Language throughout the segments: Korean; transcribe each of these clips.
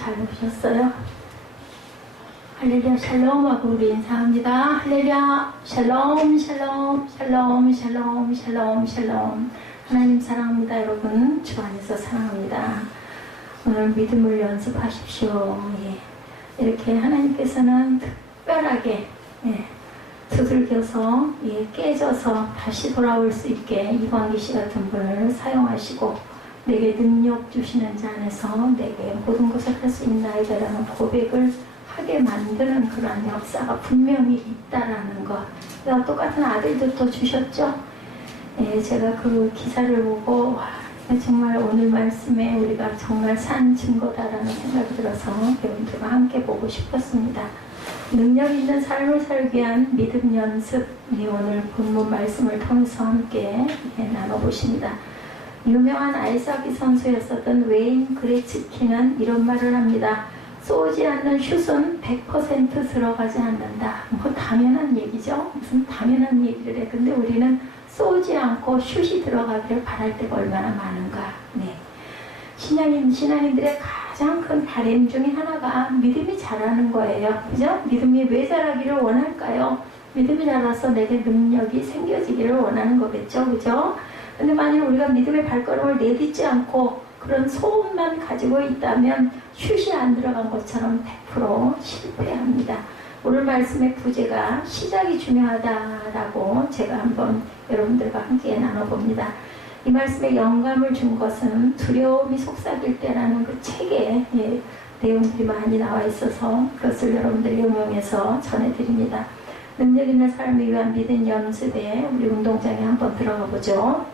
잘 오셨어요? 할렐루야 샬롬 하고 우리 인사합니다. 할렐루야 샬롬 샬롬 샬롬 샬롬 샬롬 샬롬. 하나님 사랑합니다. 여러분 주 안에서 사랑합니다. 오늘 믿음을 연습하십시오. 예. 이렇게 하나님께서는 특별하게 두들겨서 깨져서 다시 돌아올 수 있게 이광기 씨 같은 분을 사용하시고 내게 능력 주시는 자 안에서 내게 모든 것을 할 수 있나이다라는 고백을 하게 만드는 그런 역사가 분명히 있다라는 것. 똑같은 아들들도 주셨죠. 제가 그 기사를 보고 와, 정말 오늘 말씀에 우리가 정말 산 증거다라는 생각이 들어서 여러분들과 함께 보고 싶었습니다. 능력 있는 삶을 살기 위한 믿음 연습, 오늘 본문 말씀을 통해서 함께 나눠보십니다. 유명한 아이스하키 선수였었던 웨인 그레츠키는 이런 말을 합니다. 쏘지 않는 슛은 100% 들어가지 않는다. 뭐 당연한 얘기죠. 무슨 당연한 얘기를 해. 근데 우리는 쏘지 않고 슛이 들어가기를 바랄 때가 얼마나 많은가. 신앙인들의 가장 큰 바램 중에 하나가 믿음이 자라는 거예요. 그죠? 믿음이 왜 자라기를 원할까요? 믿음이 자라서 내게 능력이 생겨지기를 원하는 거겠죠. 그죠? 근데 만약 우리가 믿음의 발걸음을 내딛지 않고 그런 소원만 가지고 있다면 슛이 안 들어간 것처럼 100% 실패합니다. 오늘 말씀의 부제가 시작이 중요하다라고 제가 한번 여러분들과 함께 나눠봅니다. 이 말씀에 영감을 준 것은 두려움이 속삭일 때라는 그 책에 내용들이 많이 나와 있어서 그것을 여러분들이 응용해서 전해드립니다. 능력 있는 삶을 위한 믿음 연습에 우리 운동장에 한번 들어가 보죠.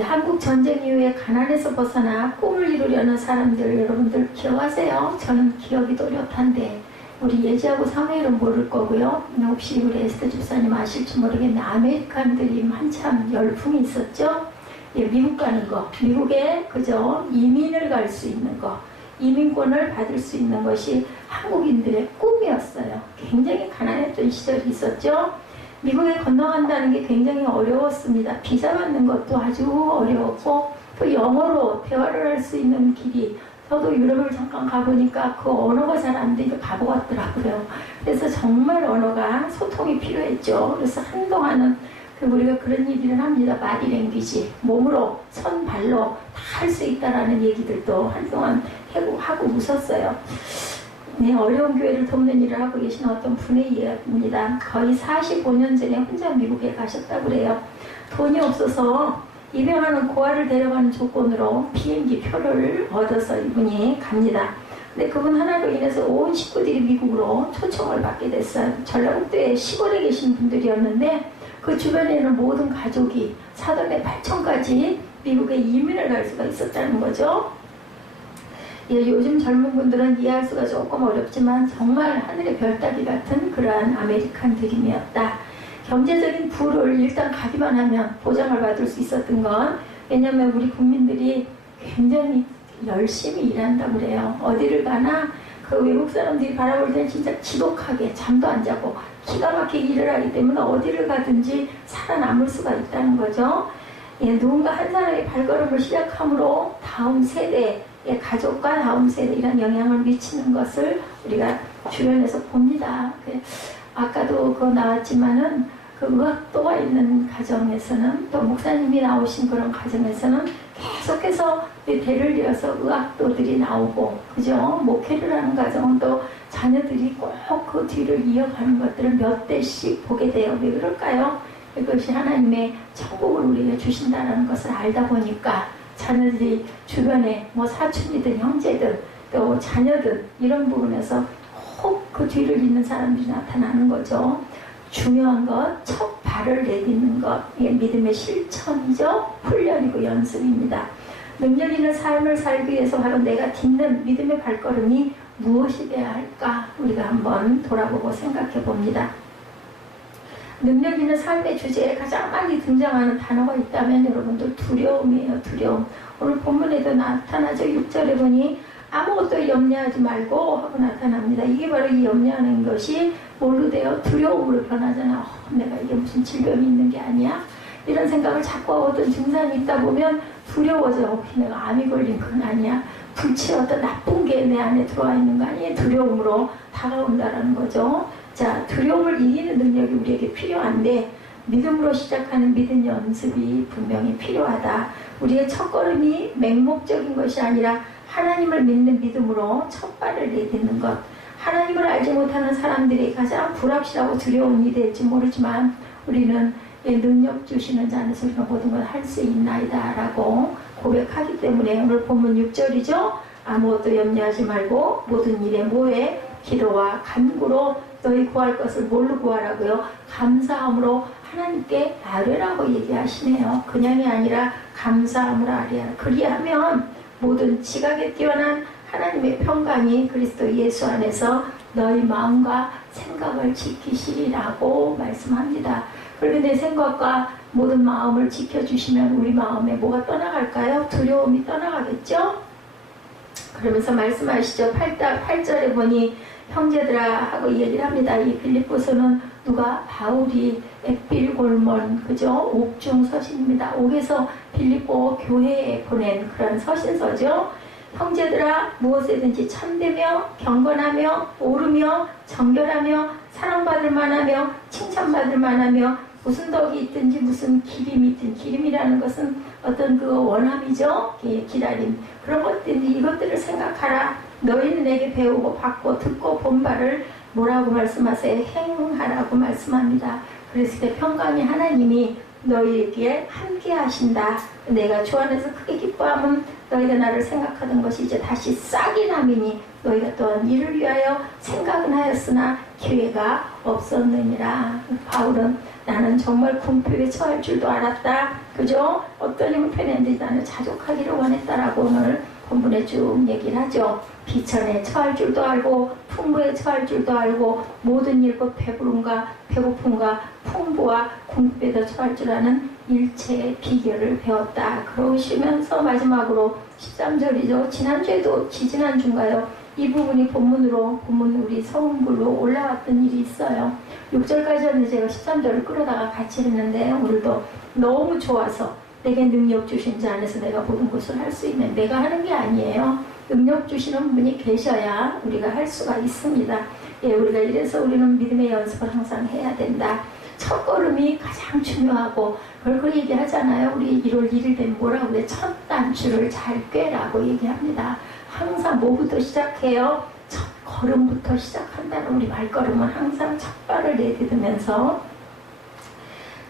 한국 전쟁 이후에 가난에서 벗어나 꿈을 이루려는 사람들 여러분들 기억하세요? 저는 기억이 또렷한데 우리 예지하고 사무엘은 모를 거고요. 혹시 우리 에스더 집사님 아실지 모르겠는데 아메리칸들이 한참 열풍이 있었죠. 미국 가는 거, 미국에 그저 이민을 갈 수 있는 거, 이민권을 받을 수 있는 것이 한국인들의 꿈이었어요. 굉장히 가난했던 시절이 있었죠. 미국에 건너간다는 게 굉장히 어려웠습니다. 비자 받는 것도 아주 어려웠고 또 영어로 대화를 할 수 있는 길이 저도 유럽을 잠깐 가보니까 그 언어가 잘 안 되니까 바보 같더라고요. 그래서 정말 언어가 소통이 필요했죠. 그래서 한동안은 우리가 그런 얘기를 합니다. 바디 랭귀지, 몸으로, 손, 발로 다 할 수 있다라는 얘기들도 한동안 하고 웃었어요. 어려운 교회를 돕는 일을 하고 계신 어떤 분의 이야기입니다. 거의 45년 전에 혼자 미국에 가셨다고 그래요. 돈이 없어서 입양하는 고아를 데려가는 조건으로 비행기 표를 얻어서 이분이 갑니다. 근데 그분 하나로 인해서 온 식구들이 미국으로 초청을 받게 됐어요. 전라북도의 시골에 계신 분들이었는데 그 주변에는 모든 가족이 사돈의 8촌까지 미국에 이민을 갈 수가 있었다는 거죠. 요즘 젊은 분들은 이해할 수가 조금 어렵지만 정말 하늘의 별 따기 같은 그러한 아메리칸 드림이었다. 경제적인 부를 일단 가기만 하면 보장을 받을 수 있었던 건 왜냐하면 우리 국민들이 굉장히 열심히 일한다고 그래요. 어디를 가나 그 외국 사람들이 바라볼 때는 진짜 지독하게 잠도 안 자고 기가 막히게 일을 하기 때문에 어디를 가든지 살아남을 수가 있다는 거죠. 누군가 한 사람이 발걸음을 시작함으로 다음 세대의 가족과 다음 세대에 이런 영향을 미치는 것을 우리가 주변에서 봅니다. 아까도 그거 나왔지만은 그 의학도가 있는 가정에서는 또 목사님이 나오신 그런 가정에서는 계속해서 대를 이어서 의학도들이 나오고 그죠? 목회를 하는 가정은 또 자녀들이 꼭 그 뒤를 이어가는 것들을 몇 대씩 보게 돼요. 왜 그럴까요? 그것이 하나님의 천국을 우리에게 주신다는 것을 알다 보니까 자녀들이 주변에 사촌이든 형제든 또 자녀든 이런 부분에서 꼭 그 뒤를 잇는 사람들이 나타나는 거죠. 중요한 것, 첫 발을 내딛는 것, 믿음의 실천이죠. 훈련이고 연습입니다. 능력 있는 삶을 살기 위해서 바로 내가 딛는 믿음의 발걸음이 무엇이 되어야 할까? 우리가 한번 돌아보고 생각해 봅니다. 능력 있는 삶의 주제에 가장 많이 등장하는 단어가 있다면 여러분들 두려움이에요. 두려움. 오늘 본문에도 나타나죠. 6절에 보니 아무것도 염려하지 말고 하고 나타납니다. 이게 바로 이 염려하는 것이 뭘로 돼요? 두려움으로 변하잖아요. 내가 이게 무슨 질병이 있는 게 아니야? 이런 생각을 자꾸 어떤 증상이 있다 보면 두려워져. 혹시 내가 암이 걸린 건 아니야? 불치 어떤 나쁜 게 내 안에 들어와 있는 거 아니에요? 두려움으로 다가온다라는 거죠. 자, 두려움을 이기는 능력이 우리에게 필요한데 믿음으로 시작하는 믿음 연습이 분명히 필요하다. 우리의 첫걸음이 맹목적인 것이 아니라 하나님을 믿는 믿음으로 첫 발을 내딛는 것. 하나님을 알지 못하는 사람들이 가장 불확실하고 두려운 일이 될지 모르지만 우리는 능력 주시는 자 안에서 우리가 모든 걸 할 수 있나이다 라고 고백하기 때문에 오늘 본문 6절이죠. 아무것도 염려하지 말고 모든 일에 뭐에 기도와 간구로 너희 구할 것을 뭘로 구하라고요? 감사함으로 하나님께 아뢰라고 얘기하시네요. 그냥이 아니라 감사함으로 아뢰라. 그리하면 모든 지각에 뛰어난 하나님의 평강이 그리스도 예수 안에서 너희 마음과 생각을 지키시리라고 말씀합니다. 그러면 내 생각과 모든 마음을 지켜주시면 우리 마음에 뭐가 떠나갈까요? 두려움이 떠나가겠죠? 그러면서 말씀하시죠. 8절에 보니 형제들아 하고 얘기를 합니다. 이 빌립보서는 누가? 바울이 엑빌골몬 그죠? 옥중 서신입니다. 옥에서 빌립보 교회에 보낸 그런 서신서죠. 형제들아 무엇이든지 참되며 경건하며 옳으며 정결하며 사랑받을 만하며 칭찬받을 만하며 무슨 덕이 있든지 무슨 기림이 있든 기림이라는 것은 어떤 그 원함이죠. 기다림 그런 것들이 이것들을 생각하라. 너희는 내게 배우고 받고 듣고 본 바를 뭐라고 말씀하세요? 행하라고 말씀합니다. 그랬을 때 평강이 하나님이 너희에게 함께 하신다. 내가 주 안에서 크게 기뻐하면 너희가 나를 생각하던 것이 이제 다시 싹이 남이니 너희가 또한 이를 위하여 생각은 하였으나 기회가 없었느니라. 바울은 나는 정말 궁핍에 처할 줄도 알았다. 그죠? 어떤 형편인지 나는 자족하기를 원했다라고 오늘 본문에 쭉 얘기를 하죠. 비천에 처할 줄도 알고 풍부에 처할 줄도 알고 모든 일 곧 배부름과 배고픔과 풍부와 궁핍에도 처할 줄 아는 일체의 비결을 배웠다. 그러시면서 마지막으로 13절이죠. 지난주에도 지지난주인가요? 이 부분이 본문 우리 성글로 올라왔던 일이 있어요. 6절까지는 제가 13절을 끌어다가 같이 했는데 오늘도 너무 좋아서 내게 능력 주신 자 안에서 내가 모든 것을 할 수 있는 내가 하는 게 아니에요. 능력 주시는 분이 계셔야 우리가 할 수가 있습니다. 예, 우리가 이래서 우리는 믿음의 연습을 항상 해야 된다. 첫 걸음이 가장 중요하고 그걸 얘기하잖아요. 우리 1월 1일 되면 뭐라고 그래? 첫 단추를 잘 꿰라고 얘기합니다. 항상 뭐부터 시작해요? 첫 걸음부터 시작한다는 우리 발걸음은 항상 첫 발을 내딛으면서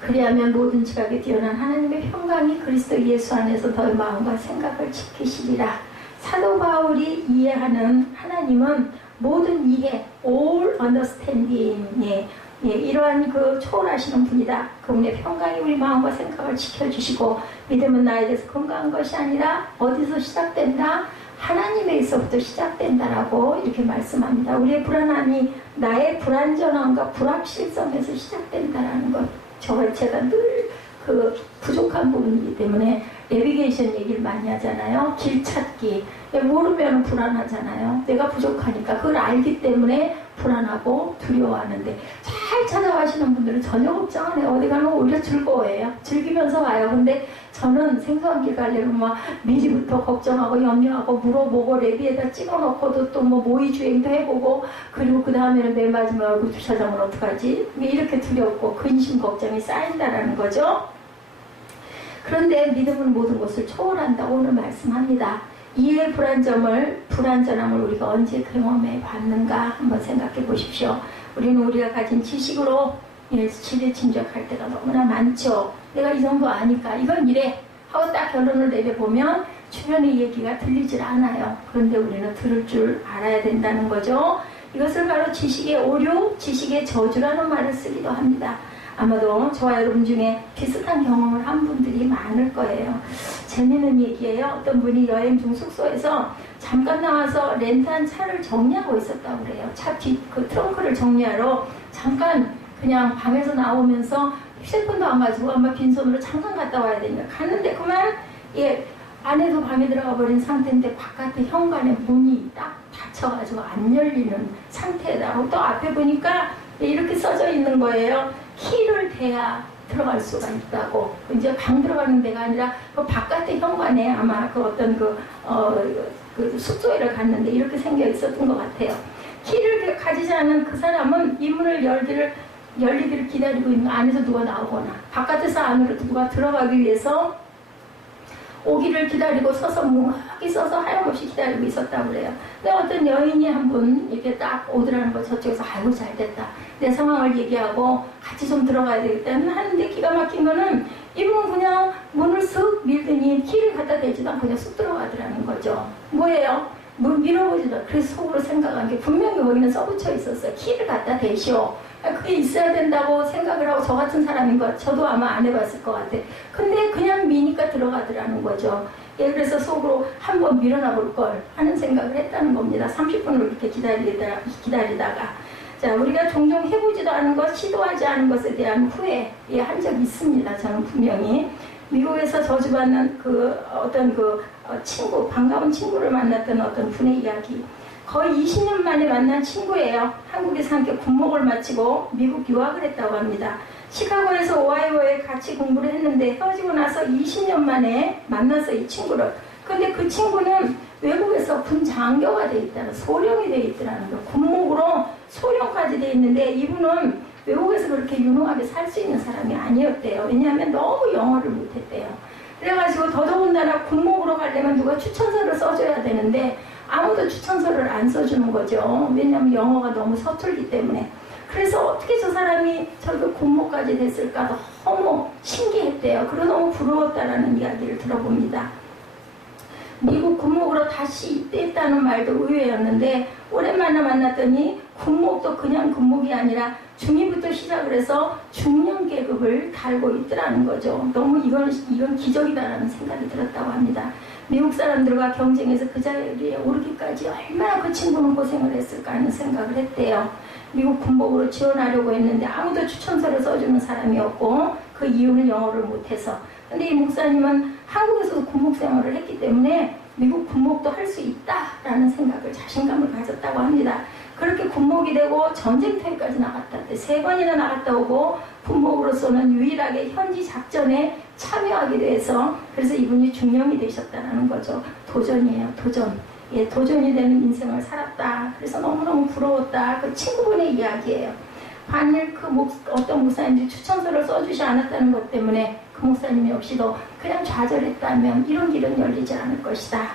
그리하면 모든 지각에 뛰어난 하나님의 평강이 그리스도 예수 안에서 너의 마음과 생각을 지키시리라. 사도 바울이 이해하는 하나님은 모든 이해, all understanding, 이러한 그 초월하시는 분이다. 그분의 평강이 우리 마음과 생각을 지켜주시고 믿음은 나에게서 건강한 것이 아니라 어디서 시작된다? 하나님에게서부터 시작된다라고 이렇게 말씀합니다. 우리의 불안함이 나의 불안전함과 불확실성에서 시작된다라는 것. 제가 늘 그 부족한 부분이기 때문에 내비게이션 얘기를 많이 하잖아요. 길 찾기. 모르면 불안하잖아요. 내가 부족하니까 그걸 알기 때문에 불안하고 두려워하는데 잘 찾아가시는 분들은 전혀 걱정 안 해요. 어디 가면 오히려 즐거워해요. 즐기면서 와요. 근데 저는 생소한 길 가려면 막 미리부터 걱정하고 염려하고 물어보고 레비에다 찍어놓고도 또 뭐 모의주행도 해보고 그리고 그 다음에는 맨 마지막에 얼굴 주차장은 어떡하지? 이렇게 두렵고 근심 걱정이 쌓인다라는 거죠. 그런데 믿음은 모든 것을 초월한다고 오늘 말씀합니다. 이의 불완전함을 우리가 언제 경험해 봤는가 한번 생각해 보십시오. 우리는 우리가 가진 지식으로 지레짐작할 때가 너무나 많죠. 내가 이 정도 아니까 이건 이래 하고 딱 결론을 내려보면 주변의 얘기가 들리질 않아요. 그런데 우리는 들을 줄 알아야 된다는 거죠. 이것을 바로 지식의 오류, 지식의 저주라는 말을 쓰기도 합니다. 아마도 저와 여러분 중에 비슷한 경험을 한 분들이 많을 거예요. 재미있는 얘기예요. 어떤 분이 여행 중 숙소에서 잠깐 나와서 렌트한 차를 정리하고 있었다고 그래요. 차 뒤 그 트렁크를 정리하러 잠깐 그냥 방에서 나오면서 휴대폰도 안 가지고 아마 빈손으로 잠깐 갔다 와야 되니까 갔는데 그만 안에도 방에 들어가 버린 상태인데 바깥에 현관에 문이 딱 닫혀가지고 안 열리는 상태다. 또 앞에 보니까 이렇게 써져 있는 거예요. 키를 대야 들어갈 수가 있다고. 이제 방 들어가는 데가 아니라 그 바깥의 현관에 아마 그 어떤 그 숙소에를 갔는데 이렇게 생겨 있었던 것 같아요. 키를 가지지 않은 그 사람은 이 문을 열리기를 기다리고 있는, 안에서 누가 나오거나 바깥에서 안으로 누가 들어가기 위해서 오기를 기다리고 서서 뭉하게 서서 하염없이 기다리고 있었다고 그래요. 근데 어떤 여인이 한 분 이렇게 딱 오더라는 거, 저쪽에서 아이고 잘됐다, 내 상황을 얘기하고 같이 좀 들어가야 되겠다 하는데, 기가 막힌 거는 이분은 그냥 문을 쓱 밀더니 키를 갖다 대지도 않고 그냥 쑥 들어가더라는 거죠. 뭐예요? 문 밀어보지도. 그래서 속으로 생각한 게, 분명히 거기는 써붙여 있었어요. 키를 갖다 대시오. 그게 있어야 된다고 생각을 하고, 저 같은 사람인 것, 저도 아마 안 해봤을 것 같아. 근데 그냥 미니까 들어가더라는 거죠. 예, 그래서 속으로 한번 밀어놔 볼 걸 하는 생각을 했다는 겁니다. 30분을 이렇게 기다리다가. 자, 우리가 종종 해보지도 않은 것, 시도하지 않은 것에 대한 후회, 예, 한 적이 있습니다. 저는 분명히. 미국에서 저주받는 친구, 반가운 친구를 만났던 어떤 분의 이야기. 거의 20년 만에 만난 친구예요. 한국에서 함께 군목을 마치고 미국 유학을 했다고 합니다. 시카고에서 오하이오에 같이 공부를 했는데 헤어지고 나서 20년 만에 만나서 이 친구를. 근데 그 친구는 외국에서 군 장교가 돼 있다는, 소령이 돼 있더라는 거예요. 군목으로 소령까지 돼 있는데, 이분은 외국에서 그렇게 유능하게 살 수 있는 사람이 아니었대요. 왜냐하면 너무 영어를 못했대요. 그래가지고 더더군다나 군목으로 가려면 누가 추천서를 써줘야 되는데 아무도 추천서를 안 써주는 거죠. 왜냐하면 영어가 너무 서툴기 때문에. 그래서 어떻게 저 사람이 저렇게 군목까지 됐을까 너무 신기했대요. 그리고 너무 부러웠다라는 이야기를 들어봅니다. 미국 군목으로 다시 입대했다는 말도 의외였는데, 오랜만에 만났더니 군목도 그냥 군목이 아니라 중2부터 시작을 해서 중령 계급을 달고 있더라는 거죠. 너무 이건 기적이다라는 생각이 들었다고 합니다. 미국 사람들과 경쟁해서 그 자리에 오르기까지 얼마나 그 친구는 고생을 했을까 하는 생각을 했대요. 미국 군복으로 지원하려고 했는데 아무도 추천서를 써주는 사람이 없고, 그 이유는 영어를 못해서. 근데 이 목사님은 한국에서도 군복 생활을 했기 때문에 미국 군복도 할 수 있다라는 생각을, 자신감을 가졌다고 합니다. 그렇게 군복이 되고 전쟁터에까지 나갔다 때 3번이나 나갔다 오고, 군복으로서는 유일하게 현지 작전에 참여하기도 해서, 그래서 이분이 중령이 되셨다는 거죠. 도전이에요, 도전. 예, 도전이 되는 인생을 살았다. 그래서 너무너무 부러웠다. 그 친구분의 이야기예요. 반일 어떤 목사님들이 추천서를 써주지 않았다는 것 때문에 그 목사님 역시도 그냥 좌절했다면 이런 길은 열리지 않을 것이다.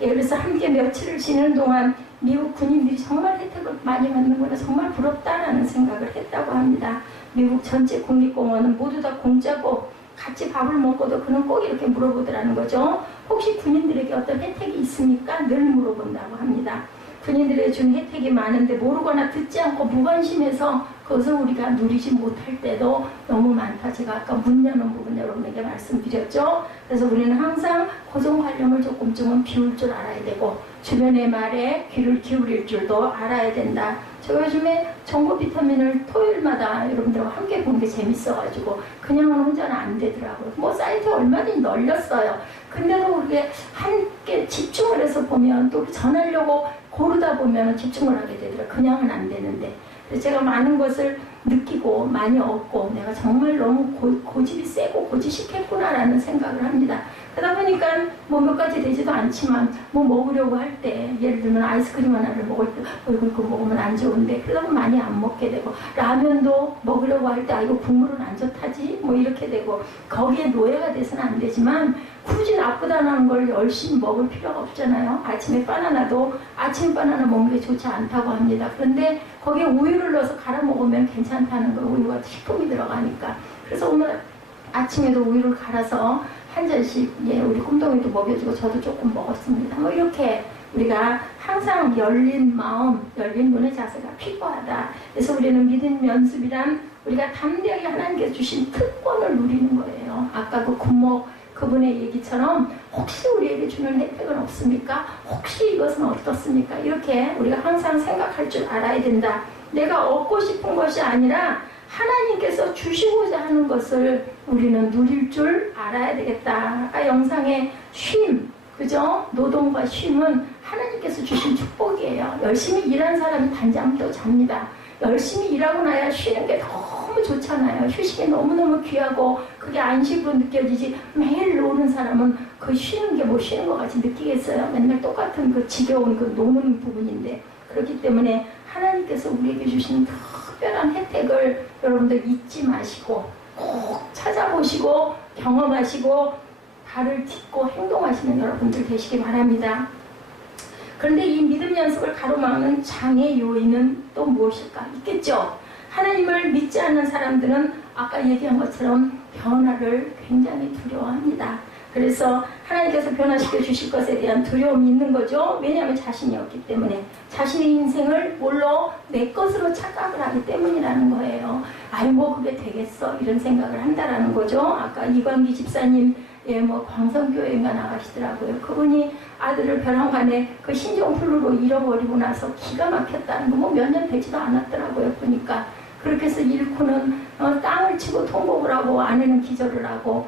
예, 그래서 함께 며칠을 지내는 동안 미국 군인들이 정말 혜택을 많이 받는구나, 정말 부럽다라는 생각을 했다고 합니다. 미국 전체 국립공원은 모두 다 공짜고, 같이 밥을 먹고도 그는 꼭 이렇게 물어보더라는 거죠. 혹시 군인들에게 어떤 혜택이 있습니까? 늘 물어본다고 합니다. 군인들에게 준 혜택이 많은데 모르거나 듣지 않고 무관심해서 그것을 우리가 누리지 못할 때도 너무 많다. 제가 아까 문 여는 부분 여러분에게 말씀드렸죠. 그래서 우리는 항상 고정관념을 조금쯤은 비울 줄 알아야 되고, 주변의 말에 귀를 기울일 줄도 알아야 된다. 저 요즘에 정보 비타민을 토요일마다 여러분들과 함께 보는 게 재밌어가지고 그냥은 혼자는 안 되더라고요. 뭐 사이트에 얼마든지 널렸어요. 근데도 그게 함께 집중을 해서 보면, 또 전하려고 고르다 보면 집중을 하게 되더라고요. 그냥은 안 되는데. 그래서 제가 많은 것을 느끼고 많이 얻고, 내가 정말 너무 고집이 세고 고지식했구나라는 생각을 합니다. 그러다 보니까 뭐 몇 가지 되지도 않지만, 뭐 먹으려고 할 때, 예를 들면 아이스크림 하나를 먹을 때 이거 먹으면 안 좋은데, 그러다 보면 많이 안 먹게 되고, 라면도 먹으려고 할 때 이거 국물은 안 좋다지 뭐 이렇게 되고, 거기에 노예가 돼서는 안 되지만 굳이 나쁘다는 걸 열심히 먹을 필요가 없잖아요. 아침에 바나나도 아침 바나나 먹는 게 좋지 않다고 합니다. 그런데 거기에 우유를 넣어서 갈아 먹으면 괜찮다는 거, 우유가 식품이 들어가니까. 그래서 오늘 아침에도 우유를 갈아서 한 잔씩, 예, 우리 꿈동이도 먹여주고 저도 조금 먹었습니다. 뭐 이렇게 우리가 항상 열린 마음, 열린 눈의 자세가 필요하다. 그래서 우리는 믿음 연습이란 우리가 담대하게 하나님께서 주신 특권을 누리는 거예요. 아까 그 군목 그분의 얘기처럼 혹시 우리에게 주는 혜택은 없습니까? 혹시 이것은 어떻습니까? 이렇게 우리가 항상 생각할 줄 알아야 된다. 내가 얻고 싶은 것이 아니라 하나님께서 주시고자 하는 것을 우리는 누릴 줄 알아야 되겠다. 아까 영상의 쉼, 그죠? 노동과 쉼은 하나님께서 주신 축복이에요. 열심히 일한 사람이 단잠도 잡니다. 열심히 일하고 나야 쉬는 게 너무 좋잖아요. 휴식이 너무너무 귀하고 그게 안식으로 느껴지지. 매일 노는 사람은 그 쉬는 게 뭐 쉬는 것 같이 느끼겠어요? 맨날 똑같은 그 지겨운 그 노는 부분인데. 그렇기 때문에 하나님께서 우리에게 주신 특별한 혜택을 여러분들 잊지 마시고 꼭 찾아보시고 경험하시고 발을 딛고 행동하시는 여러분들 되시기 바랍니다. 그런데 이 믿음 연습을 가로막는 장애 요인은 또 무엇일까? 있겠죠? 하나님을 믿지 않는 사람들은 아까 얘기한 것처럼 변화를 굉장히 두려워합니다. 그래서 하나님께서 변화시켜 주실 것에 대한 두려움이 있는 거죠. 왜냐하면 자신이 없기 때문에. 자신의 인생을 뭘로 내 것으로 착각을 하기 때문이라는 거예요. 아이 뭐 그게 되겠어 이런 생각을 한다라는 거죠. 아까 이광기 집사님 뭐 광성교회인가 나가시더라고요. 그분이 아들을 벼랑간에 그 신종플루로 잃어버리고 나서 기가 막혔다는 거 뭐 몇 년 되지도 않았더라고요. 보니까 그렇게 해서 잃고는 땅을 치고 통곡을 하고 아내는 기절을 하고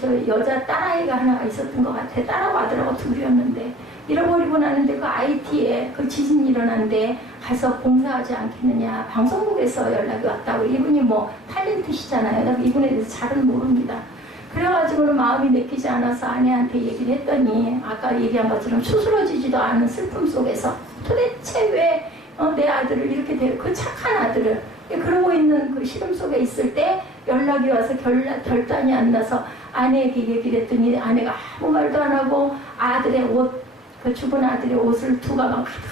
저 여자 딸아이가 하나가 있었던 것 같아. 딸하고 아들하고 둘이었는데 잃어버리고 나는데 그 IT에 그 지진이 일어났는데 가서 봉사하지 않겠느냐. 방송국에서 연락이 왔다고. 이분이 뭐 탤런트시잖아요. 이분에 대해서 잘은 모릅니다. 그래가지고는 마음이 내키지 않아서 아내한테 얘기를 했더니 아까 얘기한 것처럼 수스러지지도 않은 슬픔 속에서 도대체 왜 내 아들을 이렇게 그 착한 아들을 그러고 있는 그 시름 속에 있을 때 연락이 와서 결단이 안 나서 아내에게 얘기를 했더니 아내가 아무 말도 안 하고 아들의 옷, 그 죽은 아들의 옷을 두 가방 가득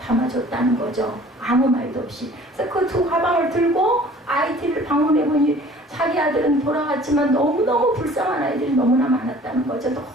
담아줬다는 거죠. 아무 말도 없이. 그래서 그 두 가방을 들고 IT를 방문해보니 자기 아들은 돌아갔지만 너무너무 불쌍한 아이들이 너무나 많았다는 거죠. 너무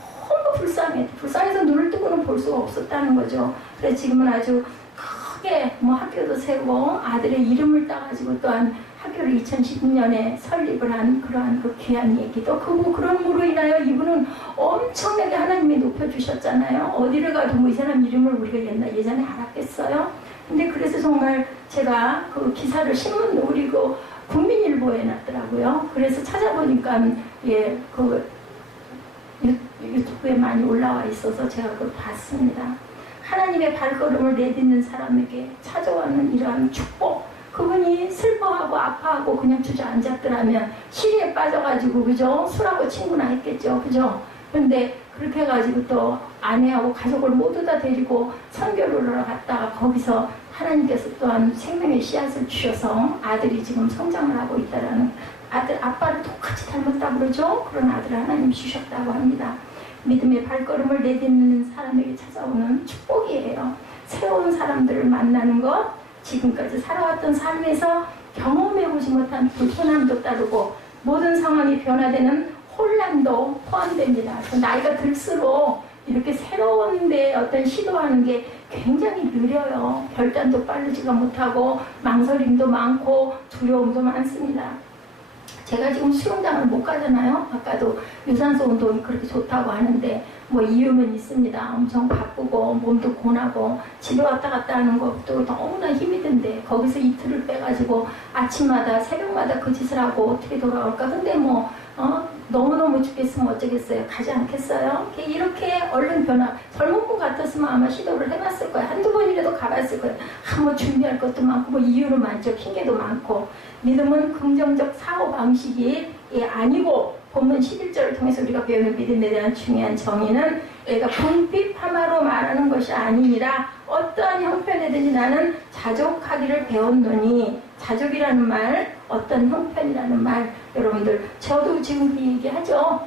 불쌍해. 불쌍해서 눈을 뜨고는 볼 수가 없었다는 거죠. 그래서 지금은 아주 크게 뭐 학교도 세우고 아들의 이름을 따가지고 또한 학교를 2016년에 설립을 한 그러한 그 귀한 얘기도 그런으로 인하여 이분은 엄청나게 하나님이 높여주셨잖아요. 어디를 가도 뭐 이 사람 이름을 우리가 예전에 알았겠어요? 근데 그래서 정말 제가 그 기사를 우리 그 국민일보에 놨더라고요. 그래서 찾아보니까 그 유튜브에 많이 올라와 있어서 제가 그걸 봤습니다. 하나님의 발걸음을 내딛는 사람에게 찾아오는 이러한 축복, 그분이 슬퍼하고 아파하고 그냥 주저앉았더라면 시리에 빠져가지고 그죠? 술하고 친구나 했겠죠. 그죠? 근데 그렇게 해가지고 또 아내하고 가족을 모두 다 데리고 선교를 하러 갔다가 거기서 하나님께서 또한 생명의 씨앗을 주셔서 아들이 지금 성장을 하고 있다라는, 아빠를 똑같이 닮았다고 그러죠? 그런 아들을 하나님 주셨다고 합니다. 믿음의 발걸음을 내딛는 사람에게 찾아오는 축복이에요. 새로운 사람들을 만나는 것, 지금까지 살아왔던 삶에서 경험해보지 못한 불편함도 따르고 모든 상황이 변화되는 혼란도 포함됩니다. 나이가 들수록 이렇게 새로운 데 어떤 시도하는 게 굉장히 느려요. 결단도 빠르지가 못하고 망설임도 많고 두려움도 많습니다. 제가 지금 수영장을 못 가잖아요. 아까도 유산소 운동이 그렇게 좋다고 하는데 뭐 이유는 있습니다. 엄청 바쁘고 몸도 고나고 집에 왔다 갔다 하는 것도 너무나 힘이 든데 거기서 이틀을 빼가지고 아침마다 새벽마다 그 짓을 하고 어떻게 돌아올까. 근데 뭐 너무너무 죽겠으면 어쩌겠어요. 가지 않겠어요? 이렇게 얼른 변화. 젊은 분 같았으면 아마 시도를 해봤을 거예요. 한두 번이라도 가봤을 거예요. 뭐 준비할 것도 많고 뭐 이유도 많죠. 핑계도 많고. 믿음은 긍정적 사고방식이 아니고 본문 11절을 통해서 우리가 배우는 믿음에 대한 중요한 정의는 얘가 궁핍하마로 말하는 것이 아니니라 어떠한 형편이든지 나는 자족하기를 배웠노니. 자족이라는 말, 어떤 형편이라는 말, 여러분들 저도 지금 그 얘기하죠.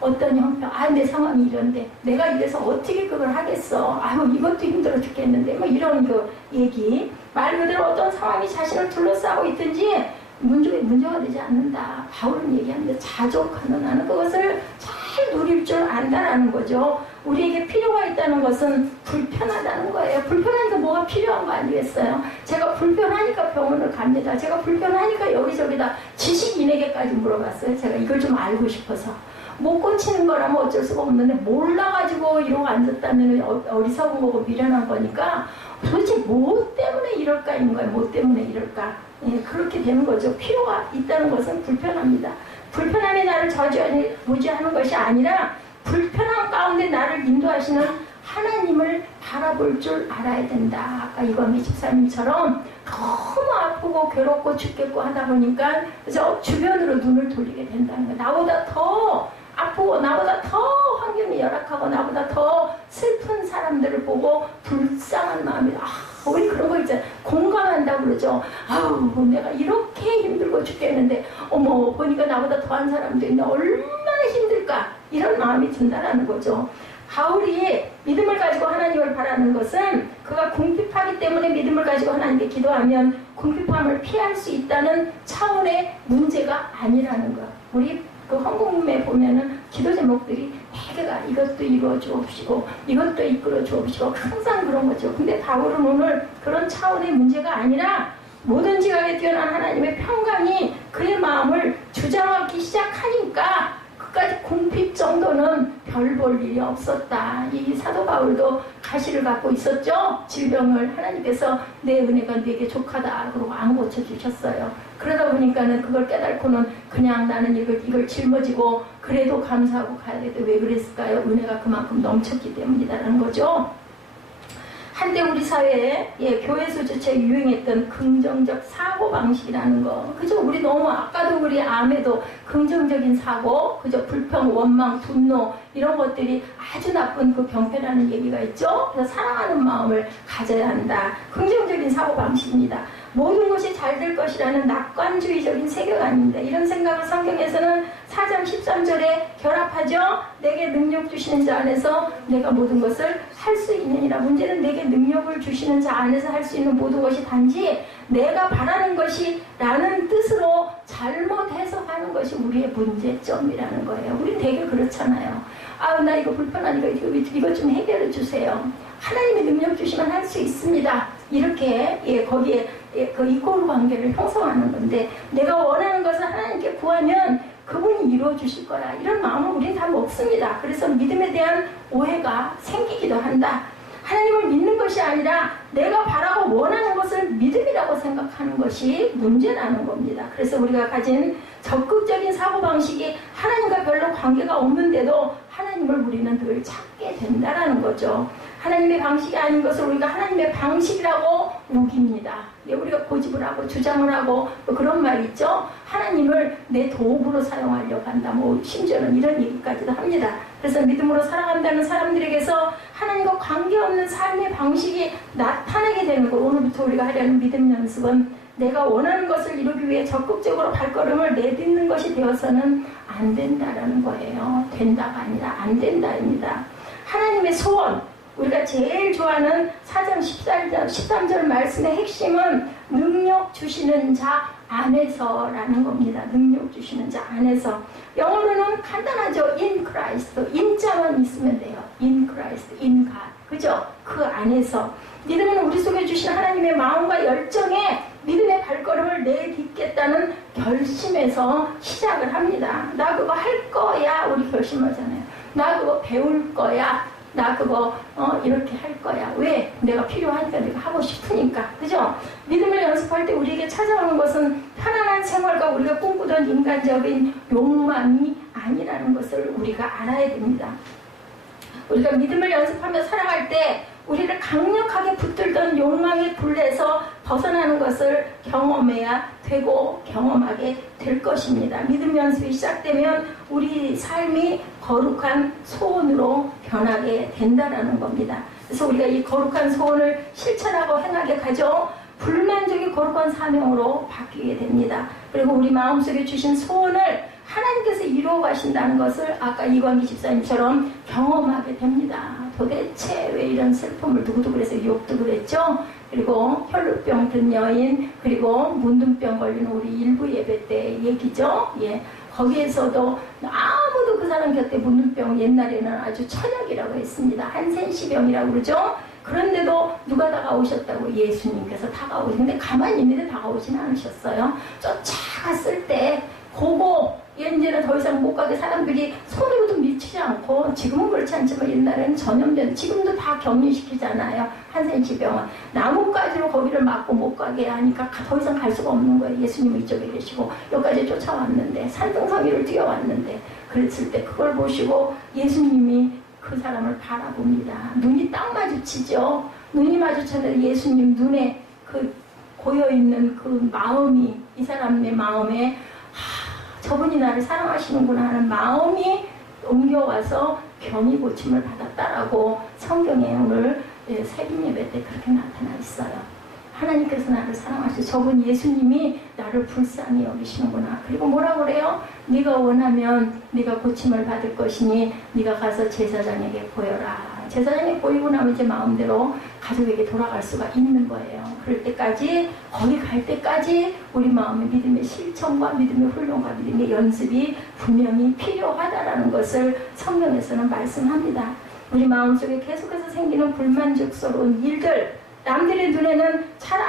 어떤 형편, 내 상황이 이런데 내가 이래서 어떻게 그걸 하겠어. 아유 이것도 힘들어 죽겠는데 뭐 이런 그 얘기. 말 그대로 어떤 상황이 자신을 둘러싸고 있든지 문제가 되지 않는다. 바울은 얘기하는데 자족하는 나는 그것을 잘 누릴 줄 안다라는 거죠. 우리에게 필요가 있다는 것은 불편하다는 거예요. 불편하니까 뭐가 필요한 거 아니겠어요? 제가 불편하니까 병원을 갑니다. 제가 불편하니까 여기저기다 지식인에게까지 물어봤어요. 제가 이걸 좀 알고 싶어서. 못 고치는 거라면 어쩔 수가 없는데 몰라가지고 이러고 앉았다면 어리석은 거고 미련한 거니까 도대체 뭐 때문에 이럴까인 거예요. 뭐 때문에 이럴까. 그렇게 되는 거죠. 필요가 있다는 것은 불편합니다. 불편함이 나를 저주하는 것이 아니라 불편함 가운데 나를 인도하시는 하나님을 바라볼 줄 알아야 된다. 아까 이광희 집사님처럼 너무 아프고 괴롭고 죽겠고 하다 보니까 그래서 주변으로 눈을 돌리게 된다는 거예요. 나보다 더 아프고 나보다 더 환경이 열악하고 나보다 더 슬픈 사람들을 보고 불쌍한 마음이 우리 그런 거 있잖아요. 공감한다고 그러죠. 아우 내가 이렇게 힘들고 죽겠는데 어머 보니까 나보다 더한 사람도 있는데 얼마나 힘들까 이런 마음이 든다라는 거죠. 바울이 믿음을 가지고 하나님을 바라는 것은 그가 궁핍하기 때문에 믿음을 가지고 하나님께 기도하면 궁핍함을 피할 수 있다는 차원의 문제가 아니라는 것. 우리 그 헌금에 보면은 기도 제목들이 대개가 이것도 이루어 주옵시고 이것도 이끌어 주옵시고 항상 그런 거죠. 근데 바울은 오늘 그런 차원의 문제가 아니라 모든 지각에 뛰어난 하나님의 평강이 그의 마음을 주장하기 시작하니까 그까지 궁핍 정도는 별 볼 일이 없었다. 이 사도 바울도 가시를 갖고 있었죠. 질병을 하나님께서 내 은혜가 네게 족하다 그러고 안 고쳐주셨어요. 그러다 보니까는 그걸 깨닫고는 그냥 나는 이걸 짊어지고 그래도 감사하고 가야 되는데 왜 그랬을까요? 은혜가 그만큼 넘쳤기 때문이다라는 거죠. 한때 우리 사회에 교회에서 주체 유행했던 긍정적 사고방식이라는 거. 그죠? 우리 너무 아까도 우리 암에도 긍정적인 사고, 그죠? 불평, 원망, 분노 이런 것들이 아주 나쁜 그 병폐라는 얘기가 있죠? 그래서 사랑하는 마음을 가져야 한다. 긍정적인 사고방식입니다. 모든 것이 잘 될 것이라는 낙관주의적인 세계관입니다. 이런 생각을 성경에서는 4장 13절에 결합하죠. 내게 능력 주시는 자 안에서 내가 모든 것을 할 수 있느니라. 문제는 내게 능력을 주시는 자 안에서 할 수 있는 모든 것이 단지 내가 바라는 것이 라는 뜻으로 잘못 해석하는 것이 우리의 문제점이라는 거예요. 우리 되게 그렇잖아요. 나 이거 불편하니까 이거 좀 해결해 주세요. 하나님의 능력 주시면 할 수 있습니다. 이렇게 거기에 그 이꼴 관계를 형성하는 건데 내가 원하는 것을 하나님께 구하면 그분이 이루어 주실 거라 이런 마음을 우리는 다 먹습니다. 그래서 믿음에 대한 오해가 생기기도 한다. 하나님을 믿는 것이 아니라 내가 바라고 원하는 것을 믿음이라고 생각하는 것이 문제라는 겁니다. 그래서 우리가 가진 적극적인 사고방식이 하나님과 별로 관계가 없는데도 하나님을 우리는 늘 찾게 된다라는 거죠. 하나님의 방식이 아닌 것을 우리가 하나님의 방식이라고 우깁니다. 우리가 고집을 하고 주장을 하고 또 그런 말 있죠. 하나님을 내 도구로 사용하려고 한다. 심지어는 이런 얘기까지도 합니다. 그래서 믿음으로 살아간다는 사람들에게서 하나님과 관계없는 삶의 방식이 나타나게 되는 거. 오늘부터 우리가 하려는 믿음 연습은 내가 원하는 것을 이루기 위해 적극적으로 발걸음을 내딛는 것이 되어서는 안 된다라는 거예요. 된다가 아니라 안 된다입니다. 하나님의 소원, 우리가 제일 좋아하는 4장 13절 말씀의 핵심은 능력 주시는 자 안에서라는 겁니다. 능력 주시는 자 안에서. 영어로는 간단하죠. in Christ. in자만 있으면 돼요. in Christ, in God. 그죠? 그 안에서. 믿음은 우리 속에 주신 하나님의 마음과 열정에 믿음의 발걸음을 내딛겠다는 결심에서 시작을 합니다. 나 그거 할 거야. 우리 결심하잖아요. 나 그거 배울 거야. 나 그거 이렇게 할 거야. 왜? 내가 필요하니까 내가 하고 싶으니까. 그죠? 믿음을 연습할 때 우리에게 찾아오는 것은 편안한 생활과 우리가 꿈꾸던 인간적인 욕망이 아니라는 것을 우리가 알아야 됩니다. 우리가 믿음을 연습하며 살아갈 때 우리를 강력하게 붙들던 욕망의 굴레에서 벗어나는 것을 경험해야 되고 경험하게 될 것입니다. 믿음 연습이 시작되면 우리 삶이 거룩한 소원으로 변하게 된다는 겁니다. 그래서 우리가 이 거룩한 소원을 실천하고 행하게 가죠. 불만족이 거룩한 사명으로 바뀌게 됩니다. 그리고 우리 마음속에 주신 소원을 하나님께서 이루어 가신다는 것을 아까 이광희 집사님처럼 경험하게 됩니다. 도대체 왜 이런 슬픔을 누구도 그래서 욕도 그랬죠. 그리고 혈루병 든 여인, 그리고 문둥병 걸린 우리 일부 예배 때 얘기죠. 거기에서도 아무도 그 사람 곁에 문둥병 옛날에는 아주 천역이라고 했습니다. 한센시병이라고 그러죠. 그런데도 누가 다가오셨다고? 예수님께서 다가오셨는데 가만히 있는데 다가오진 않으셨어요. 쫓아갔을 때 그거 이제는 더 이상 못 가게 사람들이 손으로도 밀치지 않고, 지금은 그렇지 않지만 옛날에는 전염된, 지금도 다 격리시키잖아요. 한센시병은 나뭇가지로 거기를 막고 못 가게 하니까 더 이상 갈 수가 없는 거예요. 예수님은 이쪽에 계시고 여기까지 쫓아왔는데, 산등성이를 뛰어왔는데, 그랬을 때 그걸 보시고 예수님이 그 사람을 바라봅니다. 눈이 딱 마주치죠. 눈이 마주쳤는데 예수님 눈에 그 고여있는 그 마음이, 이 사람의 마음에 저분이 나를 사랑하시는구나 하는 마음이 옮겨와서 병이 고침을 받았다라고 성경에 오늘 새벽 예배 때 그렇게 나타나 있어요. 하나님께서 나를 사랑하시고 저분 예수님이 나를 불쌍히 여기시는구나. 그리고 뭐라고 그래요? 네가 원하면 네가 고침을 받을 것이니 네가 가서 제사장에게 보여라. 제사장에 보이고 나면 이제 마음대로 가족에게 돌아갈 수가 있는 거예요. 그럴 때까지, 거기 갈 때까지 우리 마음의 믿음의 실천과 믿음의 훈련과 믿음의 연습이 분명히 필요하다라는 것을 성경에서는 말씀합니다. 우리 마음속에 계속해서 생기는 불만족스러운 일들, 남들의 눈에는 잘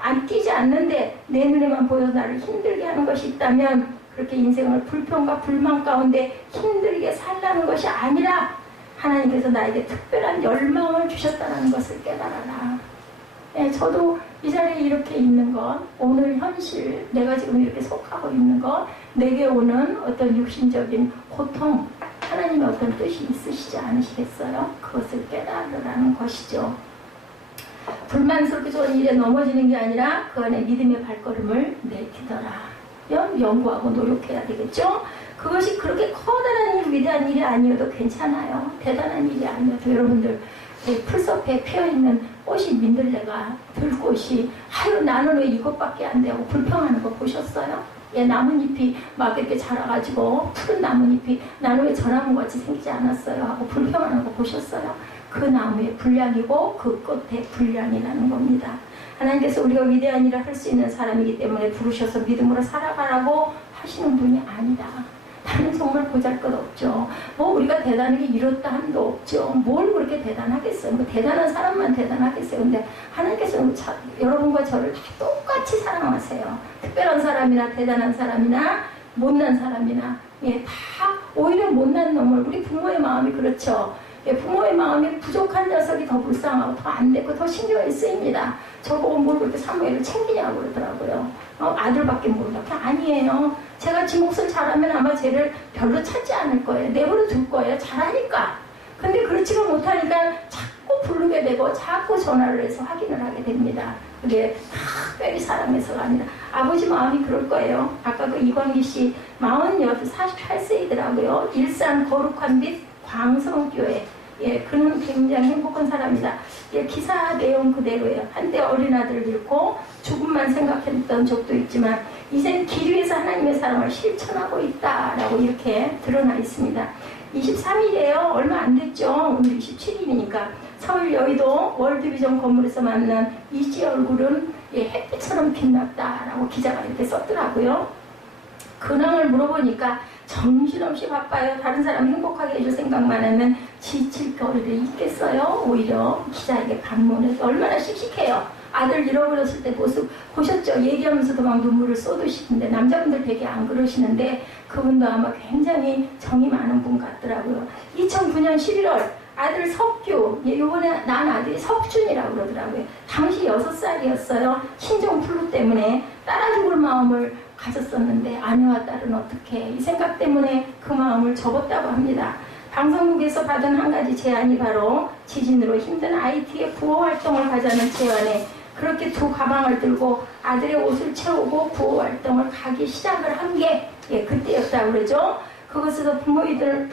안 띄지 않는데 내 눈에만 보여서 나를 힘들게 하는 것이 있다면 그렇게 인생을 불평과 불만 가운데 힘들게 살라는 것이 아니라 하나님께서 나에게 특별한 열망을 주셨다는 것을 깨달아라. 예, 저도 이 자리에 이렇게 있는 것, 오늘 현실, 내가 지금 이렇게 속하고 있는 것, 내게 오는 어떤 육신적인 고통, 하나님의 어떤 뜻이 있으시지 않으시겠어요? 그것을 깨달으라는 것이죠. 불만스럽게 좋은 일에 넘어지는 게 아니라 그 안에 믿음의 발걸음을 내딛어라. 연구하고 노력해야 되겠죠? 그것이 그렇게 커다란 일, 위대한 일이 아니어도 괜찮아요. 대단한 일이 아니어도 여러분들 풀숲에 피어있는 꽃이 민들레가 들꽃이 아유 나는 왜 이것밖에 안 되고 불평하는 거 보셨어요? 예, 나뭇잎이 막 이렇게 자라가지고 푸른 나뭇잎이 나는 왜 저 나무같이 생기지 않았어요 하고 불평하는 거 보셨어요? 그 나무의 분량이고 그 꽃의 분량이라는 겁니다. 하나님께서 우리가 위대한 일을 할 수 있는 사람이기 때문에 부르셔서 믿음으로 살아가라고 하시는 분이 아니다. 나는 정말 보잘것없죠. 뭐 우리가 대단하게 이뤘다 함도 없죠. 뭘 그렇게 대단하겠어요. 뭐 대단한 사람만 대단하겠어요. 근데 하나님께서는 여러분과 저를 다 똑같이 사랑하세요. 특별한 사람이나 대단한 사람이나 못난 사람이나 예, 다 오히려 못난 놈을 우리 부모의 마음이 그렇죠. 예, 부모의 마음이 부족한 녀석이 더 불쌍하고 더 안 됐고 더 신경이 쓰입니다. 저보고 뭘 그렇게 사무엘을 챙기냐고 그러더라고요. 아들밖에 모른다. 아니에요. 제가 지 몫을 잘하면 아마 쟤를 별로 찾지 않을 거예요. 내버려 둘 거예요. 잘하니까. 근데 그렇지가 못하니까 자꾸 부르게 되고 자꾸 전화를 해서 확인을 하게 됩니다. 그게 특별히 사랑해서가 아니라 아버지 마음이 그럴 거예요. 아까 그 이광기 씨 48세이더라고요. 일산 거룩한 빛 광성교회. 예, 그는 굉장히 행복한 사람이다. 예, 기사 내용 그대로예요. 한때 어린아들을 잃고 죽음만 생각했던 적도 있지만 이젠 길 위에서 하나님의 사랑을 실천하고 있다라고 이렇게 드러나 있습니다. 23일이에요. 얼마 안 됐죠. 오늘 27일이니까 서울 여의도 월드비전 건물에서 만난 이씨 얼굴은 예, 햇빛처럼 빛났다라고 기자가 이렇게 썼더라고요. 근황을 물어보니까 정신없이 바빠요. 다른 사람 행복하게 해줄 생각만 하면 지칠 거리를 있겠어요. 오히려 기자에게 방문해서 얼마나 씩씩해요. 아들 잃어버렸을 때 모습 보셨죠? 얘기하면서도 막 눈물을 쏟으시는데 남자분들 되게 안 그러시는데 그분도 아마 굉장히 정이 많은 분 같더라고요. 2009년 11월 아들 석규, 요번에 난 아들이 석준이라고 그러더라고요. 당시 6살이었어요. 신종플루 때문에 따라 죽을 마음을 가졌었는데 아내와 딸은 어떻게 이 생각 때문에 그 마음을 접었다고 합니다. 방송국에서 받은 한 가지 제안이 바로 지진으로 힘든 IT의 구호활동을 하자는 제안에 그렇게 두 가방을 들고 아들의 옷을 채우고 구호활동을 가기 시작을 한 게 예, 그때였다고 그러죠. 그것에서 부모이던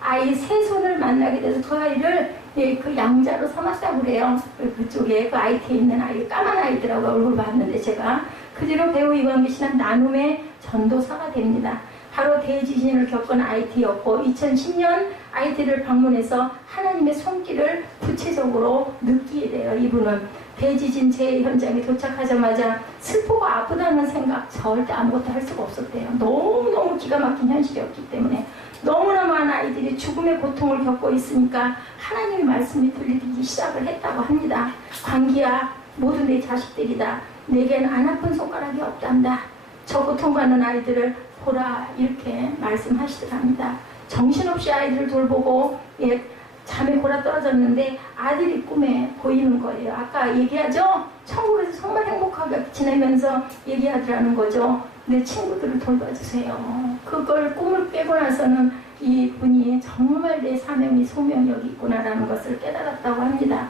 아이 세 손을 만나게 돼서 그 아이를 예, 그 양자로 삼았다고 그래요. 그쪽에 그 IT에 있는 아이 까만 아이더라고요. 얼굴 봤는데 제가 그 뒤로 배우 이광기 씨는 나눔의 전도사가 됩니다. 바로 대지진을 겪은 IT였고 2010년 IT를 방문해서 하나님의 손길을 구체적으로 느끼게 돼요. 이분은 대지진 재해 현장에 도착하자마자 슬프고 아프다는 생각 절대 아무것도 할 수가 없었대요. 너무너무 기가 막힌 현실이었기 때문에 너무나 많은 아이들이 죽음의 고통을 겪고 있으니까 하나님의 말씀이 들리기 시작을 했다고 합니다. 광기야 모두 내 자식들이다. 내겐 안 아픈 손가락이 없단다. 저 고통받는 아이들을 보라 이렇게 말씀하시더랍니다. 정신없이 아이들을 돌보고 예, 잠에 골아 떨어졌는데 아들이 꿈에 보이는 거예요. 아까 얘기하죠? 천국에서 정말 행복하게 지내면서 얘기하더라는 거죠. 내 친구들을 돌봐주세요. 그걸 꿈을 깨고 나서는 이분이 정말 내 사명이 소명이 여기 있구나라는 것을 깨달았다고 합니다.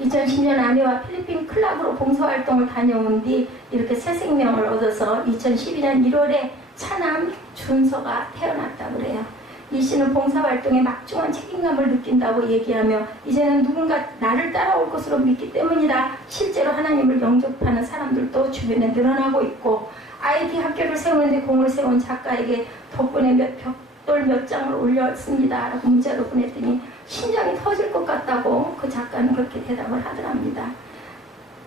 2010년 아내와 필리핀 클럽으로 봉사활동을 다녀온 뒤 이렇게 새 생명을 얻어서 2012년 1월에 차남 준서가 태어났다고 그래요. 이 씨는 봉사활동에 막중한 책임감을 느낀다고 얘기하며 이제는 누군가 나를 따라올 것으로 믿기 때문이다. 실제로 하나님을 영접하는 사람들도 주변에 늘어나고 있고 IT 학교를 세우는데 공을 세운 작가에게 덕분에 벽돌 몇 장을 올렸습니다. 라고 문자로 보냈더니 심장이 터질 것 같다고 그 작가는 그렇게 대답을 하더랍니다.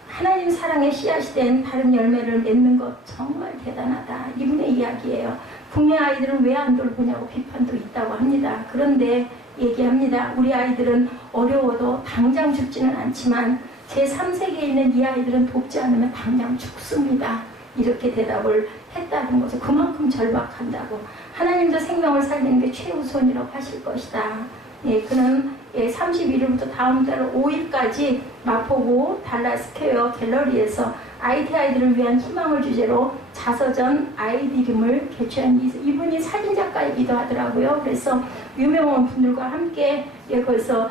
하나님 사랑의 씨앗이 된 다른 열매를 맺는 것 정말 대단하다. 이분의 이야기예요. 국내 아이들은 왜 안 돌보냐고 비판도 있다고 합니다. 그런데 얘기합니다. 우리 아이들은 어려워도 당장 죽지는 않지만 제3세계에 있는 이 아이들은 돕지 않으면 당장 죽습니다. 이렇게 대답을 했다는 거죠. 그만큼 절박한다고. 하나님도 생명을 살리는 게 최우선이라고 하실 것이다. 예, 그는 31일부터 다음 달 5일까지 마포구 달라스퀘어 갤러리에서 IT 아이들을 위한 희망을 주제로 자서전 아이디름을 개최한 이분이 사진작가이기도 하더라고요. 그래서 유명한 분들과 함께 거기서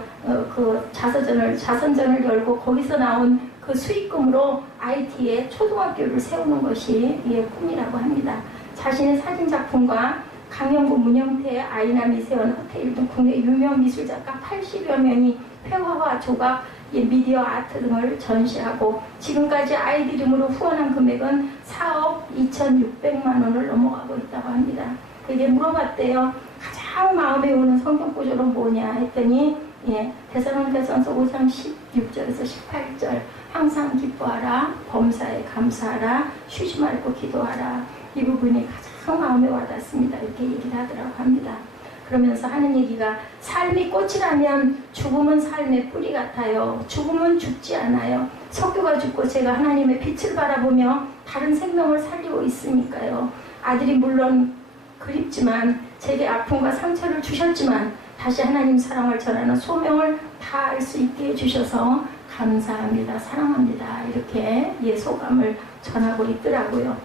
그 자선전을 열고 거기서 나온 그 수익금으로 IT의 초등학교를 세우는 것이 꿈이라고 합니다. 자신의 사진작품과 강영구, 문영태, 아이나 미세원, 허태일 등 국내 유명 미술작가 80여 명이 회화와 조각, 미디어 아트 등을 전시하고 지금까지 아이디름으로 후원한 금액은 4억 2,600만 원을 넘어가고 있다고 합니다. 그게 물어봤대요. 가장 마음에 오는 성경 구절은 뭐냐 했더니 데살로니가전서 5장 16절에서 18절 항상 기뻐하라, 범사에 감사하라, 쉬지 말고 기도하라. 이 부분이 가장 마음에 와닿습니다. 이렇게 얘기를 하더라고 합니다. 그러면서 하는 얘기가 삶이 꽃이라면 죽음은 삶의 뿌리 같아요. 죽음은 죽지 않아요. 석유가 죽고 제가 하나님의 빛을 바라보며 다른 생명을 살리고 있으니까요. 아들이 물론 그립지만 제게 아픔과 상처를 주셨지만 다시 하나님 사랑을 전하는 소명을 다할 수 있게 해주셔서 감사합니다. 사랑합니다. 이렇게 소감을 전하고 있더라고요.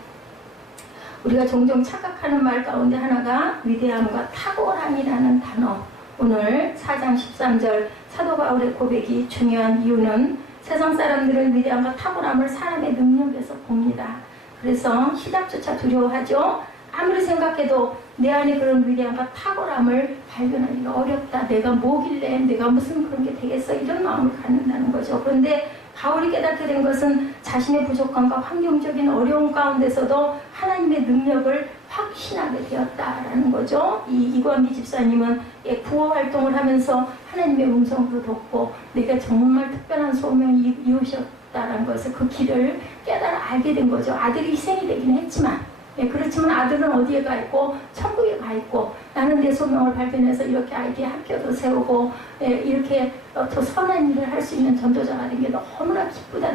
우리가 종종 착각하는 말 가운데 하나가 위대함과 탁월함이라는 단어. 오늘 4장 13절 사도 바울의 고백이 중요한 이유는 세상 사람들은 위대함과 탁월함을 사람의 능력에서 봅니다. 그래서 시작조차 두려워하죠. 아무리 생각해도 내 안에 그런 위대함과 탁월함을 발견하기가 어렵다. 내가 뭐길래 내가 무슨 그런 게 되겠어. 이런 마음을 갖는다는 거죠. 그런데 바울이 깨닫게 된 것은 자신의 부족함과 환경적인 어려움 가운데서도 하나님의 능력을 확신하게 되었다라는 거죠. 이광기 집사님은 구호 활동을 하면서 하나님의 음성도 듣고 내가 정말 특별한 소명이 이루셨다는 것을 그 길을 깨달아 알게 된 거죠. 아들이 희생이 되긴 했지만 그렇지만 아들은 어디에 가 있고 천국에 가 있고 나는 내 소명을 발견해서 이렇게 아이디 학교도 세우고 이렇게 더 선한 일을 할 수 있는 전도자가 된 게 너무나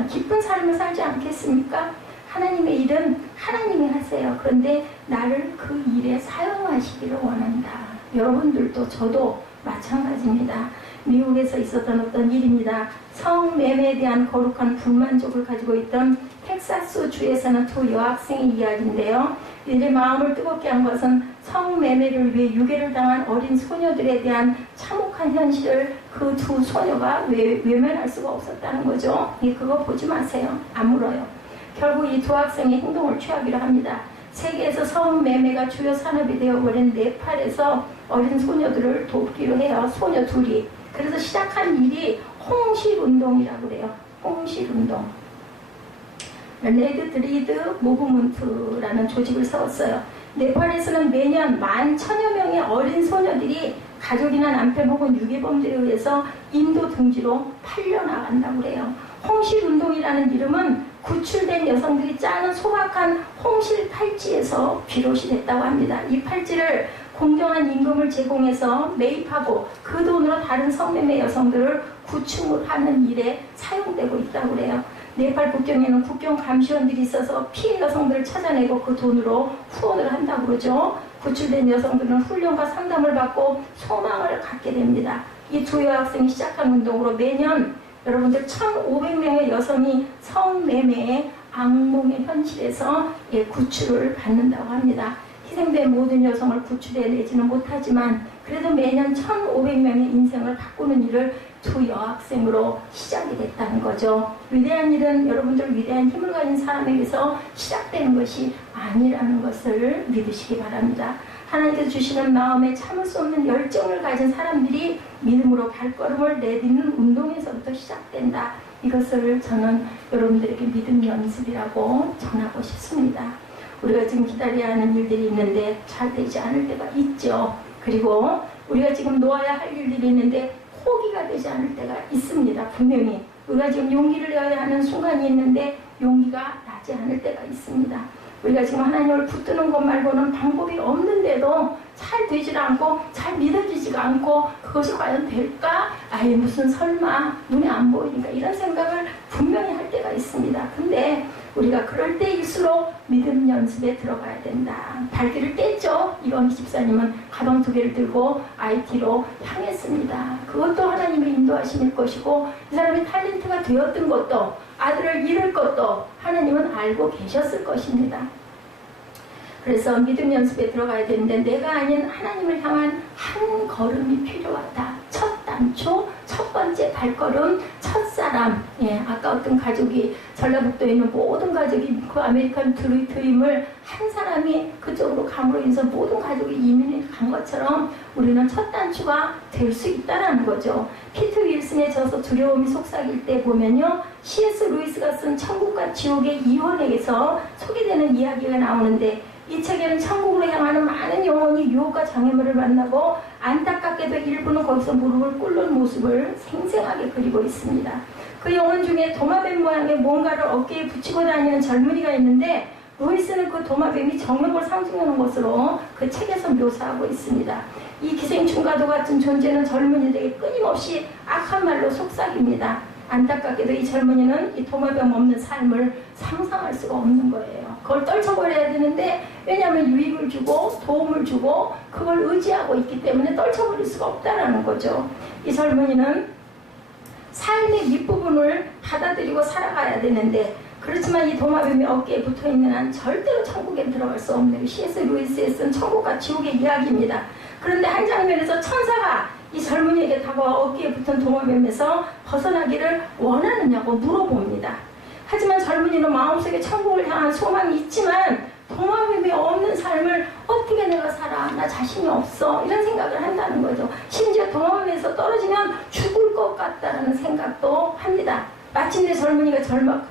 기쁜 삶을 살지 않겠습니까? 하나님의 일은 하나님이 하세요. 그런데 나를 그 일에 사용하시기를 원한다. 여러분들도 저도 마찬가지입니다. 미국에서 있었던 어떤 일입니다. 성매매에 대한 거룩한 불만족을 가지고 있던 텍사스 주에 사는 두 여학생의 이야기인데요. 이들의 마음을 뜨겁게 한 것은 성매매를 위해 유괴를 당한 어린 소녀들에 대한 참혹한 현실을 그 두 소녀가 외면할 수가 없었다는 거죠. 그거 보지 마세요. 안 물어요. 결국 이 두 학생의 행동을 취하기로 합니다. 세계에서 성매매가 주요 산업이 되어버린 네팔에서 어린 소녀들을 돕기로 해요. 소녀 둘이. 그래서 시작한 일이 홍실운동이라고 그래요. 홍실운동. 레드 드리드 무브먼트라는 조직을 세웠어요. 네팔에서는 매년 11,000여 명의 어린 소녀들이 가족이나 남편 혹은 유괴범들에 의해서 인도 등지로 팔려나간다고 그래요. 홍실운동이라는 이름은 구출된 여성들이 짜는 소박한 홍실 팔찌에서 비롯이 됐다고 합니다. 이 팔찌를 공정한 임금을 제공해서 매입하고 그 돈으로 다른 성매매 여성들을 구출하는 일에 사용되고 있다고 그래요. 네팔 국경에는 국경 감시원들이 있어서 피해 여성들을 찾아내고 그 돈으로 후원을 한다고 그러죠. 구출된 여성들은 훈련과 상담을 받고 소망을 갖게 됩니다. 이 두 여학생이 시작한 운동으로 매년 여러분들 1,500명의 여성이 성매매의 악몽의 현실에서 구출을 받는다고 합니다. 희생된 모든 여성을 구출해내지는 못하지만 그래도 매년 1,500명의 인생을 바꾸는 일을 두 여학생으로 시작이 됐다는 거죠. 위대한 일은 여러분들 위대한 힘을 가진 사람에게서 시작되는 것이 아니라는 것을 믿으시기 바랍니다. 하나님께서 주시는 마음에 참을 수 없는 열정을 가진 사람들이 믿음으로 발걸음을 내딛는 운동에서부터 시작된다. 이것을 저는 여러분들에게 믿음 연습이라고 전하고 싶습니다. 우리가 지금 기다려야 하는 일들이 있는데 잘 되지 않을 때가 있죠. 그리고 우리가 지금 놓아야 할 일들이 있는데 포기가 되지 않을 때가 있습니다. 분명히 우리가 지금 용기를 내어야 하는 순간이 있는데 용기가 나지 않을 때가 있습니다. 우리가 지금 하나님을 붙드는 것 말고는 방법이 없는데도 잘 되질 않고 잘 믿어지지가 않고 그것이 과연 될까? 아예 무슨 설마 눈에 안 보이니까 이런 생각을 분명히 할 때가 있습니다. 근데 우리가 그럴 때일수록 믿음 연습에 들어가야 된다. 발길을 뗐죠. 이건희 집사님은 가방 2개를 들고 IT로 향했습니다. 그것도 하나님의 인도하심일 것이고 이 사람이 탤런트가 되었던 것도 아들을 잃을 것도 하나님은 알고 계셨을 것입니다. 그래서 믿음 연습에 들어가야 되는데 내가 아닌 하나님을 향한 한 걸음이 필요하다. 첫 단초, 첫 번째 발걸음, 첫사람. 예, 아까 어떤 가족이 전라북도에 있는 모든 가족이 그 아메리칸 드림을 한 사람이 그쪽으로 감으로 인해서 모든 가족이 이민을 간 것처럼 우리는 첫 단추가 될 수 있다는 거죠. 피터 윌슨의 저서 두려움이 속삭일 때 보면요. C.S. 루이스가 쓴 천국과 지옥의 이혼에서 소개되는 이야기가 나오는데 이 책에는 천국으로 향하는 많은 영혼이 유혹과 장애물을 만나고 안타깝게도 일부는 거기서 무릎을 꿇는 모습을 생생하게 그리고 있습니다. 그 영혼 중에 도마뱀 모양의 뭔가를 어깨에 붙이고 다니는 젊은이가 있는데 루이스는 그 도마뱀이 정욕을 상징하는 것으로 그 책에서 묘사하고 있습니다. 이 기생충과도 같은 존재는 젊은이들에게 끊임없이 악한 말로 속삭입니다. 안타깝게도 이 젊은이는 이 도마뱀 없는 삶을 상상할 수가 없는 거예요. 그걸 떨쳐버려야 되는데 왜냐하면 유익을 주고 도움을 주고 그걸 의지하고 있기 때문에 떨쳐버릴 수가 없다는 거죠. 이 젊은이는 삶의 밑부분을 받아들이고 살아가야 되는데 그렇지만 이 도마뱀이 어깨에 붙어있는 한 절대로 천국에 들어갈 수 없는 C.S. 루이스에 쓴 천국과 지옥의 이야기입니다. 그런데 한 장면에서 천사가 이 젊은이에게 다가와 어깨에 붙은 도마뱀에서 벗어나기를 원하느냐고 물어봅니다. 하지만 젊은이는 마음속에 천국을 향한 소망이 있지만 도마뱀이 없는 삶을 어떻게 내가 살아? 나 자신이 없어. 이런 생각을 한다는 거죠. 심지어 도마뱀에서 떨어지면 죽을 것 같다는 생각도 합니다. 마침내 젊은이가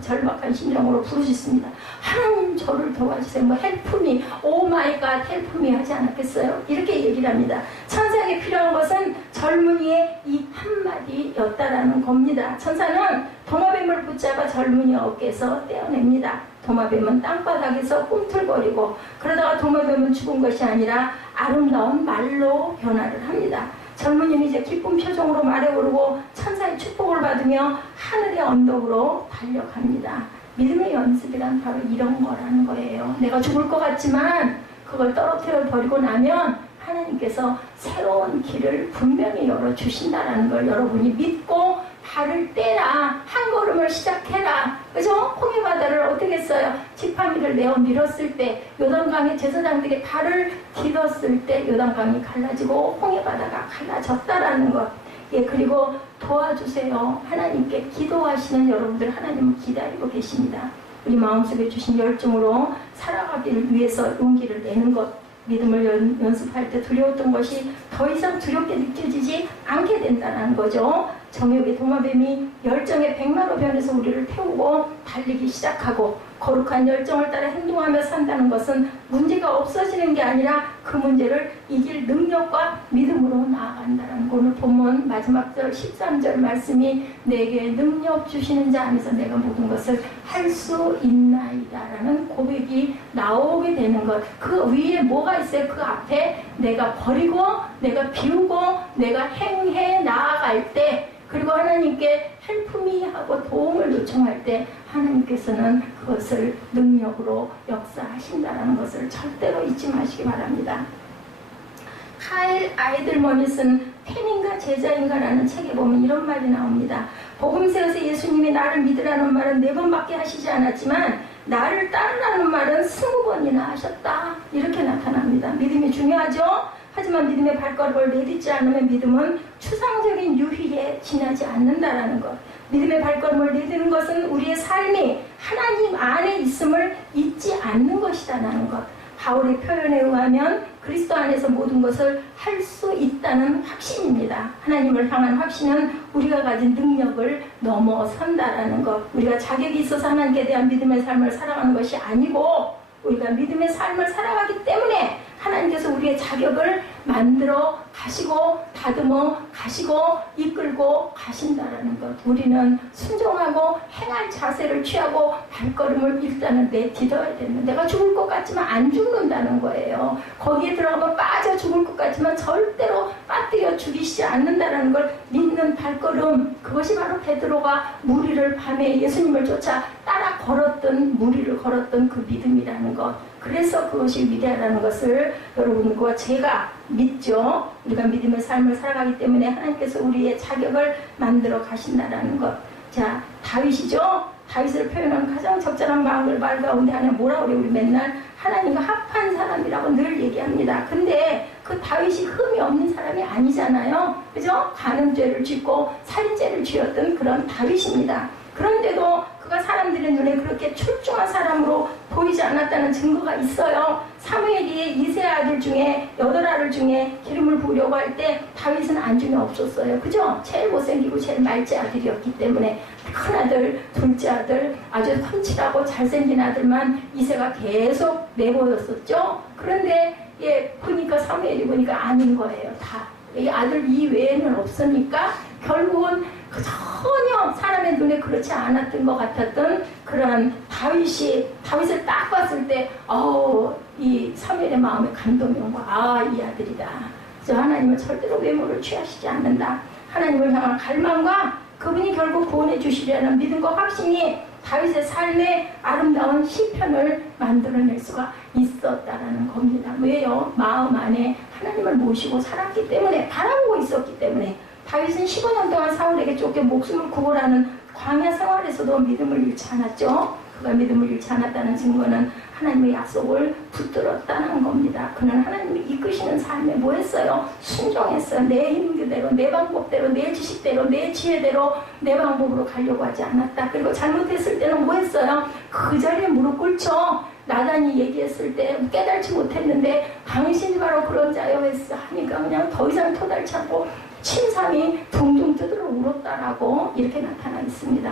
절박한 심정으로 부르짖습니다. 하나님 저를 도와주세요. 뭐 헬프미, 오 마이 갓 헬프미 하지 않았겠어요? 이렇게 얘기를 합니다. 천사에게 필요한 것은 젊은이의 이 한마디였다라는 겁니다. 천사는 도마뱀을 붙잡아 젊은이 어깨에서 떼어냅니다. 도마뱀은 땅바닥에서 꿈틀거리고 그러다가 도마뱀은 죽은 것이 아니라 아름다운 말로 변화를 합니다. 젊은이는 이제 기쁜 표정으로 말에 오르고 천사의 축복을 받으며 하늘의 언덕으로 달려갑니다. 믿음의 연습이란 바로 이런 거라는 거예요. 내가 죽을 것 같지만 그걸 떨어뜨려 버리고 나면 하나님께서 새로운 길을 분명히 열어주신다는 걸 여러분이 믿고 발을 떼라. 한 걸음을 시작해라. 그죠? 홍해바다를 어떻게 했어요? 지팡이를 내어 밀었을 때 요단강의 제사장들이 발을 디뎠을 때 요단강이 갈라지고 홍해바다가 갈라졌다라는 것. 예, 그리고 도와주세요. 하나님께 기도하시는 여러분들 하나님을 기다리고 계십니다. 우리 마음속에 주신 열정으로 살아가기를 위해서 용기를 내는 것. 믿음을 연습할 때 두려웠던 것이 더 이상 두렵게 느껴지지 않게 된다는 거죠. 정욕의 도마뱀이 열정의 백마로 변해서 우리를 태우고 달리기 시작하고 거룩한 열정을 따라 행동하며 산다는 것은 문제가 없어지는 게 아니라 그 문제를 이길 능력과 믿음으로 나아간다는 오늘 본문 마지막 절 13절 말씀이 내게 능력 주시는 자 안에서 내가 모든 것을 할 수 있나이다라는 고백이 나오게 되는 것. 그 위에 뭐가 있어요? 그 앞에 내가 버리고 내가 비우고 내가 행해 나아갈 때 그리고 하나님께 헬프미 하고 도움을 요청할 때 하나님께서는 그것을 능력으로 역사하신다는 것을 절대로 잊지 마시기 바랍니다. 카일 아이들먼이 쓴 팬인가 제자인가라는 책에 보면 이런 말이 나옵니다. 복음서에서 예수님이 나를 믿으라는 말은 4번밖에 하시지 않았지만 나를 따르라는 말은 20번이나 하셨다. 이렇게 나타납니다. 믿음이 중요하죠? 하지만 믿음의 발걸음을 내딛지 않으면 믿음은 추상적인 유희에 지나지 않는다라는 것. 믿음의 발걸음을 내딛는 것은 우리의 삶이 하나님 안에 있음을 잊지 않는 것이다라는 것. 바울의 표현에 의하면 그리스도 안에서 모든 것을 할 수 있다는 확신입니다. 하나님을 향한 확신은 우리가 가진 능력을 넘어선다라는 것. 우리가 자격이 있어서 하나님께 대한 믿음의 삶을 살아가는 것이 아니고 우리가 믿음의 삶을 살아가기 때문에 하나님께서 우리의 자격을 만들어 가시고 다듬어 가시고 이끌고 가신다라는 것. 우리는 순종하고 행할 자세를 취하고 발걸음을 일단은 내딛어야 되는, 내가 죽을 것 같지만 안 죽는다는 거예요. 거기에 들어가면 빠져 죽을 것 같지만 절대로 빠뜨려 죽이시지 않는다는 걸 믿는 발걸음, 그것이 바로 베드로가 무리를 밤에 예수님을 쫓아 따라 걸었던, 무리를 걸었던 그 믿음이라는 것. 그래서 그것이 위대하다는 것을 여러분과 제가 믿죠. 우리가 믿음의 삶을 살아가기 때문에 하나님께서 우리의 자격을 만들어 가신다라는 것. 자, 다윗이죠. 다윗을 표현하는 가장 적절한 말 가운데 하나 뭐라 그래요? 우리 맨날 하나님과 합한 사람이라고 늘 얘기합니다. 근데 그 다윗이 흠이 없는 사람이 아니잖아요. 그죠? 간음죄를 짓고 살인죄를 지었던 그런 다윗입니다. 그런데도 그가 사람들의 눈에 그렇게 출중한 사람으로 보이지 않았다는 증거가 있어요. 사무엘이 이세 아들 중에 8아들 중에 기름을 부으려고 할 때 다윗은 안중에 없었어요. 그죠? 제일 못생기고 제일 말째 아들이었기 때문에 큰아들, 둘째 아들, 아주 훤칠하고 잘생긴 아들만 이세가 계속 내보였었죠. 그런데 보니까 사무엘이 보니까 아닌 거예요. 다. 이 아들 이외에는 없으니까 결국은 전혀 사람의 눈에 그렇지 않았던 것 같았던 그런 다윗을 딱 봤을 때 이 사무엘의 마음에 감동이 온 거야. 이 아들이다. 그래서 하나님은 절대로 외모를 취하시지 않는다. 하나님을 향한 갈망과 그분이 결국 구원해 주시려는 믿음과 확신이 다윗의 삶의 아름다운 시편을 만들어낼 수가 있었다라는 겁니다. 왜요? 마음 안에 하나님을 모시고 살았기 때문에, 바라보고 있었기 때문에. 다윗은 15년 동안 사울에게 쫓겨 목숨을 구원하는 광야 생활에서도 믿음을 잃지 않았죠. 그가 믿음을 잃지 않았다는 증거는 하나님의 약속을 붙들었다는 겁니다. 그는 하나님이 이끄시는 삶에 뭐 했어요? 순종했어요. 내 힘대로, 내 방법대로, 내 지식대로, 내 지혜대로, 내 방법으로 가려고 하지 않았다. 그리고 잘못했을 때는 뭐 했어요? 그 자리에 무릎 꿇죠. 나단이 얘기했을 때 깨달지 못했는데 당신이 바로 그런 자여 했어 하니까 그냥 더 이상 토달지 않고 침상이 둥둥 뜯으러 울었다라고 이렇게 나타나 있습니다.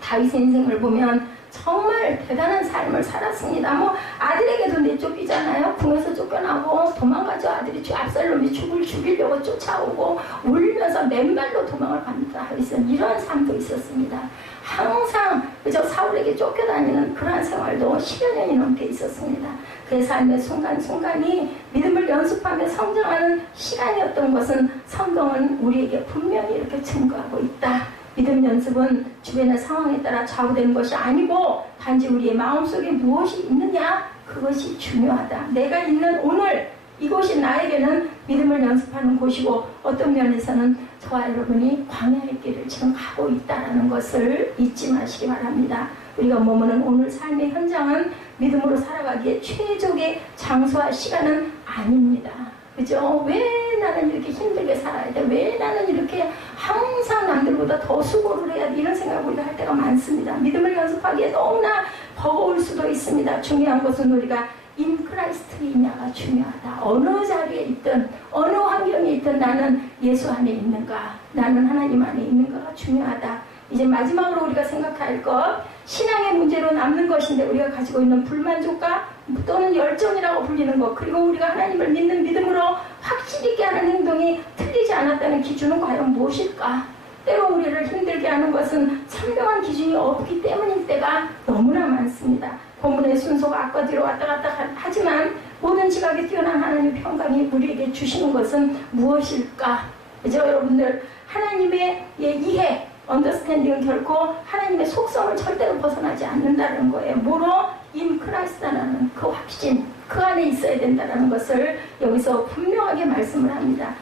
다윗의 인생을 보면 정말 대단한 삶을 살았습니다. 뭐 아들에게도 내쫓기잖아요. 궁에서 쫓겨나고 도망가죠. 아들이 압살롬이 죽이려고 쫓아오고 울면서 맨발로 도망을 갑니다. 다윗은 이런 삶도 있었습니다. 항상 그저 사울에게 쫓겨다니는 그러한 생활도 10여 년이 넘게 있었습니다. 그의 삶의 순간순간이 믿음을 연습하며 성장하는 시간이었던 것은 성경은 우리에게 분명히 이렇게 증거하고 있다. 믿음 연습은 주변의 상황에 따라 좌우되는 것이 아니고 단지 우리의 마음속에 무엇이 있느냐, 그것이 중요하다. 내가 있는 오늘 이곳이 나에게는 믿음을 연습하는 곳이고 어떤 면에서는 저와 여러분이 광야의 길을 지금 가고 있다는 것을 잊지 마시기 바랍니다. 우리가 머무는 오늘 삶의 현장은 믿음으로 살아가기에 최적의 장소와 시간은 아닙니다. 그죠? 왜 나는 이렇게 힘들게 살아야 돼? 왜 나는 이렇게 항상 남들보다 더 수고를 해야 돼? 이런 생각을 우리가 할 때가 많습니다. 믿음을 연습하기에 너무나 버거울 수도 있습니다. 중요한 것은 우리가 인 크라이스트에 있냐가 중요하다. 어느 자리에 있든 어느 환경에 있든 나는 예수 안에 있는가, 나는 하나님 안에 있는가가 중요하다. 이제 마지막으로 우리가 생각할 것, 신앙의 문제로 남는 것인데 우리가 가지고 있는 불만족과 또는 열정이라고 불리는 것, 그리고 우리가 하나님을 믿는 믿음으로 확실히 있게 하는 행동이 틀리지 않았다는 기준은 과연 무엇일까? 때로 우리를 힘들게 하는 것은 선명한 기준이 없기 때문일 때가 너무나 많습니다. 본문의 순서가 앞과 뒤로 왔다 갔다 하지만 모든 지각에 뛰어난 하나님의 평강이 우리에게 주시는 것은 무엇일까? 그죠, 여러분들? 하나님의 이해, 언더스탠딩은 결코 하나님의 속성을 절대로 벗어나지 않는다는 거예요. 뭐로? 인 크라이스트라는 그 확신, 그 안에 있어야 된다는 것을 여기서 분명하게 말씀을 합니다.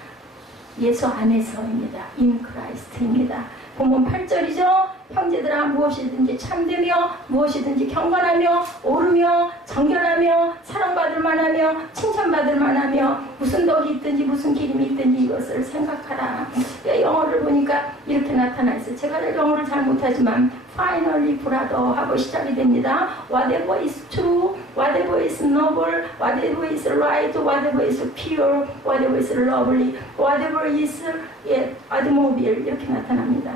예수 안에서입니다. 인 크라이스트입니다. 본문 8절이죠. 형제들아 자라 무엇이든지 참되며 무엇이든지 경건하며 오르며 정결하며 사랑받을 만하며 칭찬받을 만하며 무슨 덕이 있든지 무슨 기림이 있든지 이것을 생각하라. 영어를 보니까 이렇게 나타나 있어요. 제가 영어를 잘 못하지만 finally brother 하고 시작이 됩니다. Whatever is true, whatever is noble, whatever is right, whatever is pure, whatever is lovely, whatever is admirable 이렇게 나타납니다.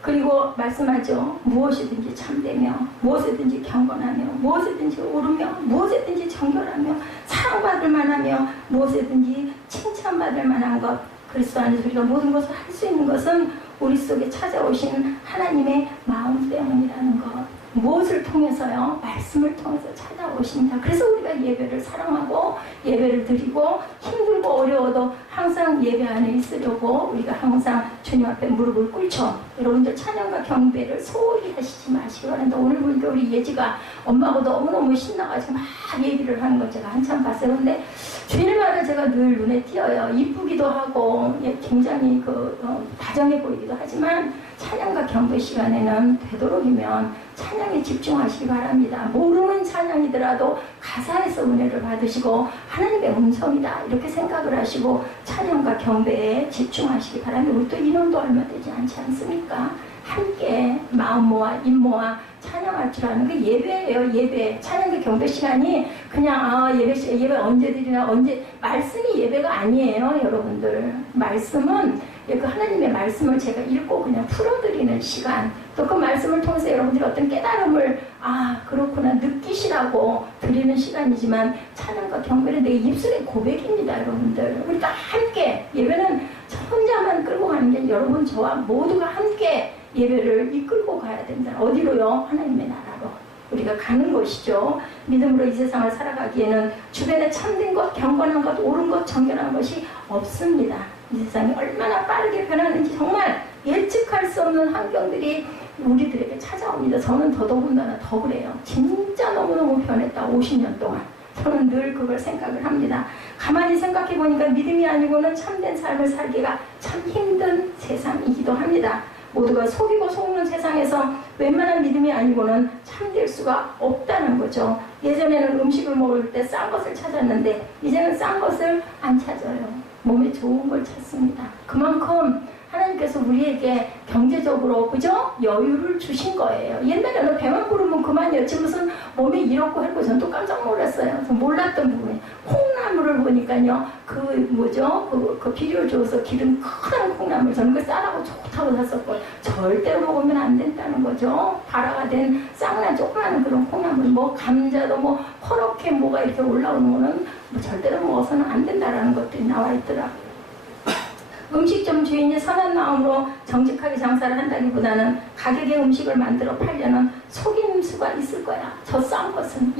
그리고 말씀하죠. 무엇이든지 참되며 무엇이든지 경건하며 무엇이든지 오르며 무엇이든지 정결하며 사랑받을 만하며 무엇이든지 칭찬받을 만한 것. 그리스도 안에서 우리가 모든 것을 할 수 있는 것은 우리 속에 찾아오신 하나님의 마음 때문이라는 것. 무엇을 통해서요? 말씀을 통해서 찾아오십니다. 그래서 우리가 예배를 사랑하고 예배를 드리고 힘들고 어려워도 항상 예배 안에 있으려고 우리가 항상 주님 앞에 무릎을 꿇죠. 여러분들 찬양과 경배를 소홀히 하시지 마시기 바랍니다. 오늘 보니까 우리 예지가 엄마하고 너무너무 신나가지고 막 얘기를 하는 걸 제가 한참 봤어요. 근데 주일마다 제가 늘 눈에 띄어요. 이쁘기도 하고 굉장히 다정해 보이기도 하지만 찬양과 경배 시간에는 되도록이면 찬양에 집중하시기 바랍니다. 모르는 찬양이더라도 가사에서 은혜를 받으시고 하나님의 음성이다 이렇게 생각을 하시고 찬양과 경배에 집중하시기 바랍니다. 우리 또 인원도 얼마 되지 않지 않습니까? 함께 마음 모아 입 모아 찬양할 줄 아는 게 예배예요. 예배. 찬양과 경배 시간이 그냥 예배 언제 드리나 언제 말씀이 예배가 아니에요. 여러분들 말씀은 그 하나님의 말씀을 제가 읽고 그냥 풀어드리는 시간, 또 그 말씀을 통해서 여러분들이 어떤 깨달음을 그렇구나 느끼시라고 드리는 시간이지만 찬양과 경배는 내 입술의 고백입니다. 여러분들 우리 다 함께 예배는 저 혼자만 끌고 가는 게 여러분 저와 모두가 함께 예배를 이끌고 가야 된다. 어디로요? 하나님의 나라로 우리가 가는 것이죠. 믿음으로 이 세상을 살아가기에는 주변에 참된 것, 경건한 것, 옳은 것, 정결한 것이 없습니다. 이 세상이 얼마나 빠르게 변하는지 정말 예측할 수 없는 환경들이 우리들에게 찾아옵니다. 저는 더더군다나 더 그래요. 진짜 너무너무 변했다. 50년 동안. 저는 늘 그걸 생각을 합니다. 가만히 생각해 보니까 믿음이 아니고는 참된 삶을 살기가 참 힘든 세상이기도 합니다. 모두가 속이고 속는 세상에서 웬만한 믿음이 아니고는 참될 수가 없다는 거죠. 예전에는 음식을 먹을 때 싼 것을 찾았는데 이제는 싼 것을 안 찾아요. 몸에 좋은 걸 찾습니다. 그만큼 하나님께서 우리에게 경제적으로 그죠? 여유를 주신 거예요. 옛날에는 배만 부르면 그만이었지 무슨 몸에 이렇고 했고 전 또 깜짝 놀랐어요. 전 몰랐던 부분이 콩나물을 보니까요. 그 비료 줘서 기름 큰 콩나물 저는 그 싸라고 좋다고 샀었고 절대로 먹으면 안 된다는 거죠. 발화가 된 쌍난 조그마한 그런 콩나물 뭐 감자도 허렇게 뭐가 이렇게 올라오는 거는 절대로 먹어서는 안 된다라는 것들이 나와 있더라고요. 음식점 주인이 선한 마음으로 정직하게 장사를 한다기보다는 가격의 음식을 만들어 팔려는 속임수가 있을 거야. 저 싼 것은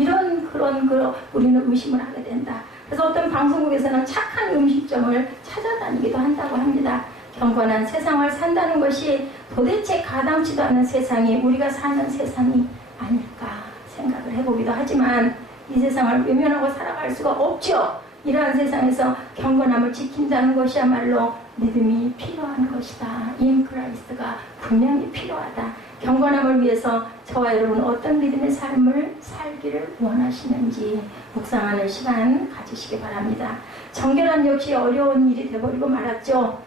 그런 우리는 의심을 하게 된다. 그래서 어떤 방송국에서는 착한 음식점을 찾아다니기도 한다고 합니다. 경건한 세상을 산다는 것이 도대체 가당치도 않은 세상이 우리가 사는 세상이 아닐까 생각을 해보기도 하지만 이 세상을 외면하고 살아갈 수가 없죠. 이러한 세상에서 경건함을 지킨다는 것이야말로 믿음이 필요한 것이다. 인 크라이스트가 분명히 필요하다. 경건함을 위해서 저와 여러분 어떤 믿음의 삶을 살기를 원하시는지 묵상하는 시간 가지시기 바랍니다. 정결함 역시 어려운 일이 되어버리고 말았죠.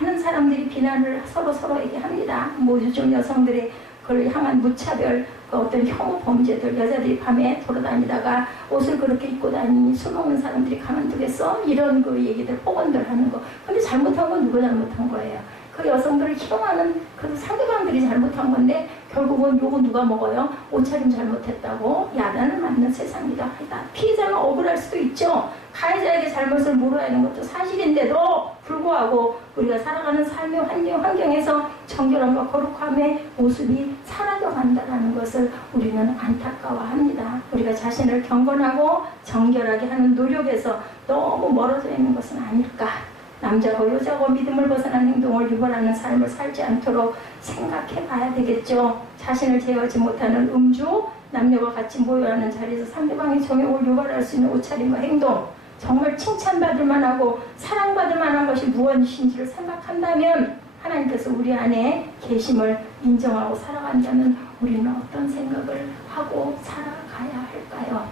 많은 사람들이 비난을 서로에게 합니다. 요즘 여성들의 그걸 향한 무차별 어떤 혐오 범죄들, 여자들이 밤에 돌아다니다가 옷을 그렇게 입고 다니니 술 먹는 사람들이 가만두겠어? 이런 얘기들 폭언들 하는 거. 근데 잘못한 건 누가 잘못한 거예요? 그 여성들을 희롱하는 그 상대방들이 잘못한 건데 결국은 요거 누가 먹어요? 옷차림 잘못했다고 야단을 맞는 세상이다. 피해자는 억울할 수도 있죠. 가해자에게 잘못을 물어야 하는 것도 사실인데도 불구하고 우리가 살아가는 삶의 환경에서 정결함과 거룩함의 모습이 사라져간다는 것을 우리는 안타까워합니다. 우리가 자신을 경건하고 정결하게 하는 노력에서 너무 멀어져 있는 것은 아닐까. 남자고 여자고 믿음을 벗어난 행동을 유발하는 삶을 살지 않도록 생각해 봐야 되겠죠. 자신을 제어하지 못하는 음주, 남녀가 같이 모여하는 자리에서 상대방의 정욕을 유발할 수 있는 옷차림과 행동, 정말 칭찬받을 만하고 사랑받을 만한 것이 무엇인지를 생각한다면 하나님께서 우리 안에 계심을 인정하고 살아간다면 우리는 어떤 생각을 하고 살아가야 할까요?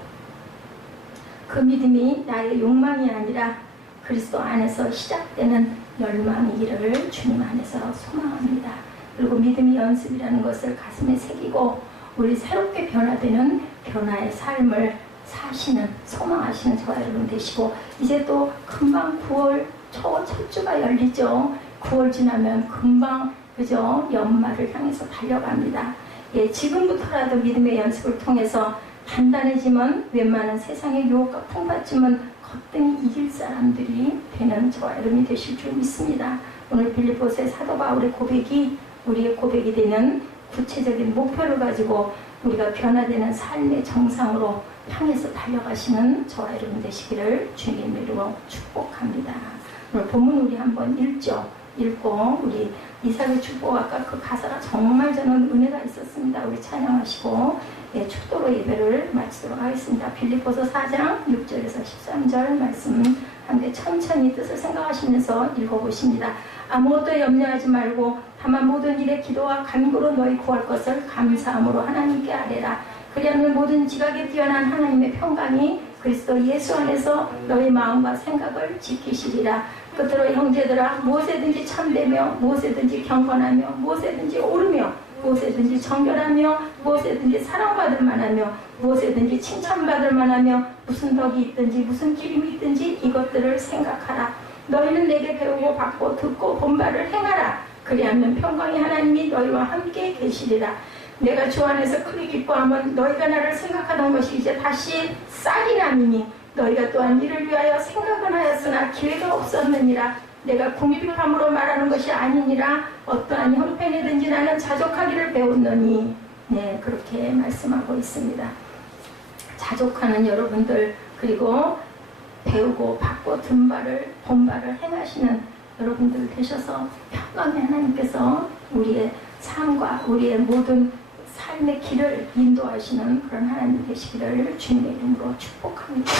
그 믿음이 나의 욕망이 아니라 그리스도 안에서 시작되는 열망이기를 주님 안에서 소망합니다. 그리고 믿음의 연습이라는 것을 가슴에 새기고 우리 새롭게 변화되는 변화의 삶을 사시는, 소망하시는 저와 여러분 되시고, 이제 또 금방 9월 첫 주가 열리죠. 9월 지나면 금방 그죠? 연말을 향해서 달려갑니다. 예, 지금부터라도 믿음의 연습을 통해서 단단해지면 웬만한 세상의 유혹과 풍파쯤은 거뜬히 이길 사람들이 되는 저와 여러분이 되실 줄 믿습니다. 오늘 빌립보서의 사도 바울의 고백이 우리의 고백이 되는 구체적인 목표를 가지고 우리가 변화되는 삶의 정상으로 향해서 달려가시는 저와 여러분 되시기를 주님의 이름으로 축복합니다. 오늘 본문 우리 한번 읽고 우리 이삭의 축복, 아까 그 가사가 정말 저는 은혜가 있었습니다. 우리 찬양하시고 축도로 예배를 마치도록 하겠습니다. 빌립보서 4장 6절에서 13절 말씀 함께 천천히 뜻을 생각하시면서 읽어보십니다. 아무것도 염려하지 말고 다만 모든 일에 기도와 간구로 너희 구할 것을 감사함으로 하나님께 아뢰라. 그리하면 모든 지각에 뛰어난 하나님의 평강이 그리스도 예수 안에서 너희 마음과 생각을 지키시리라. 끝으로 형제들아, 무엇에든지 참되며 무엇에든지 경건하며 무엇에든지 오르며 무엇에든지 정결하며 무엇에든지 사랑받을 만하며 무엇에든지 칭찬받을 만하며 무슨 덕이 있든지 무슨 기림이 있든지 이것들을 생각하라. 너희는 내게 배우고 받고 듣고 본 바를 행하라. 그리하면 평강의 하나님이 너희와 함께 계시리라. 내가 주 안에서 크게 기뻐하면 너희가 나를 생각하던 것이 이제 다시 쌀이 남이니 너희가 또한 이를 위하여 생각은 하였으나 기회가 없었느니라. 내가 궁핍함으로 말하는 것이 아니니라. 어떠한 형편이든지 나는 자족하기를 배웠노니. 네, 그렇게 말씀하고 있습니다. 자족하는 여러분들, 그리고 배우고 받고 본 바를 행하시는 여러분들 되셔서 평강의 하나님께서 우리의 삶과 우리의 모든 삶의 길을 인도하시는 그런 하나님 되시기를 주님의 이름으로 축복합니다.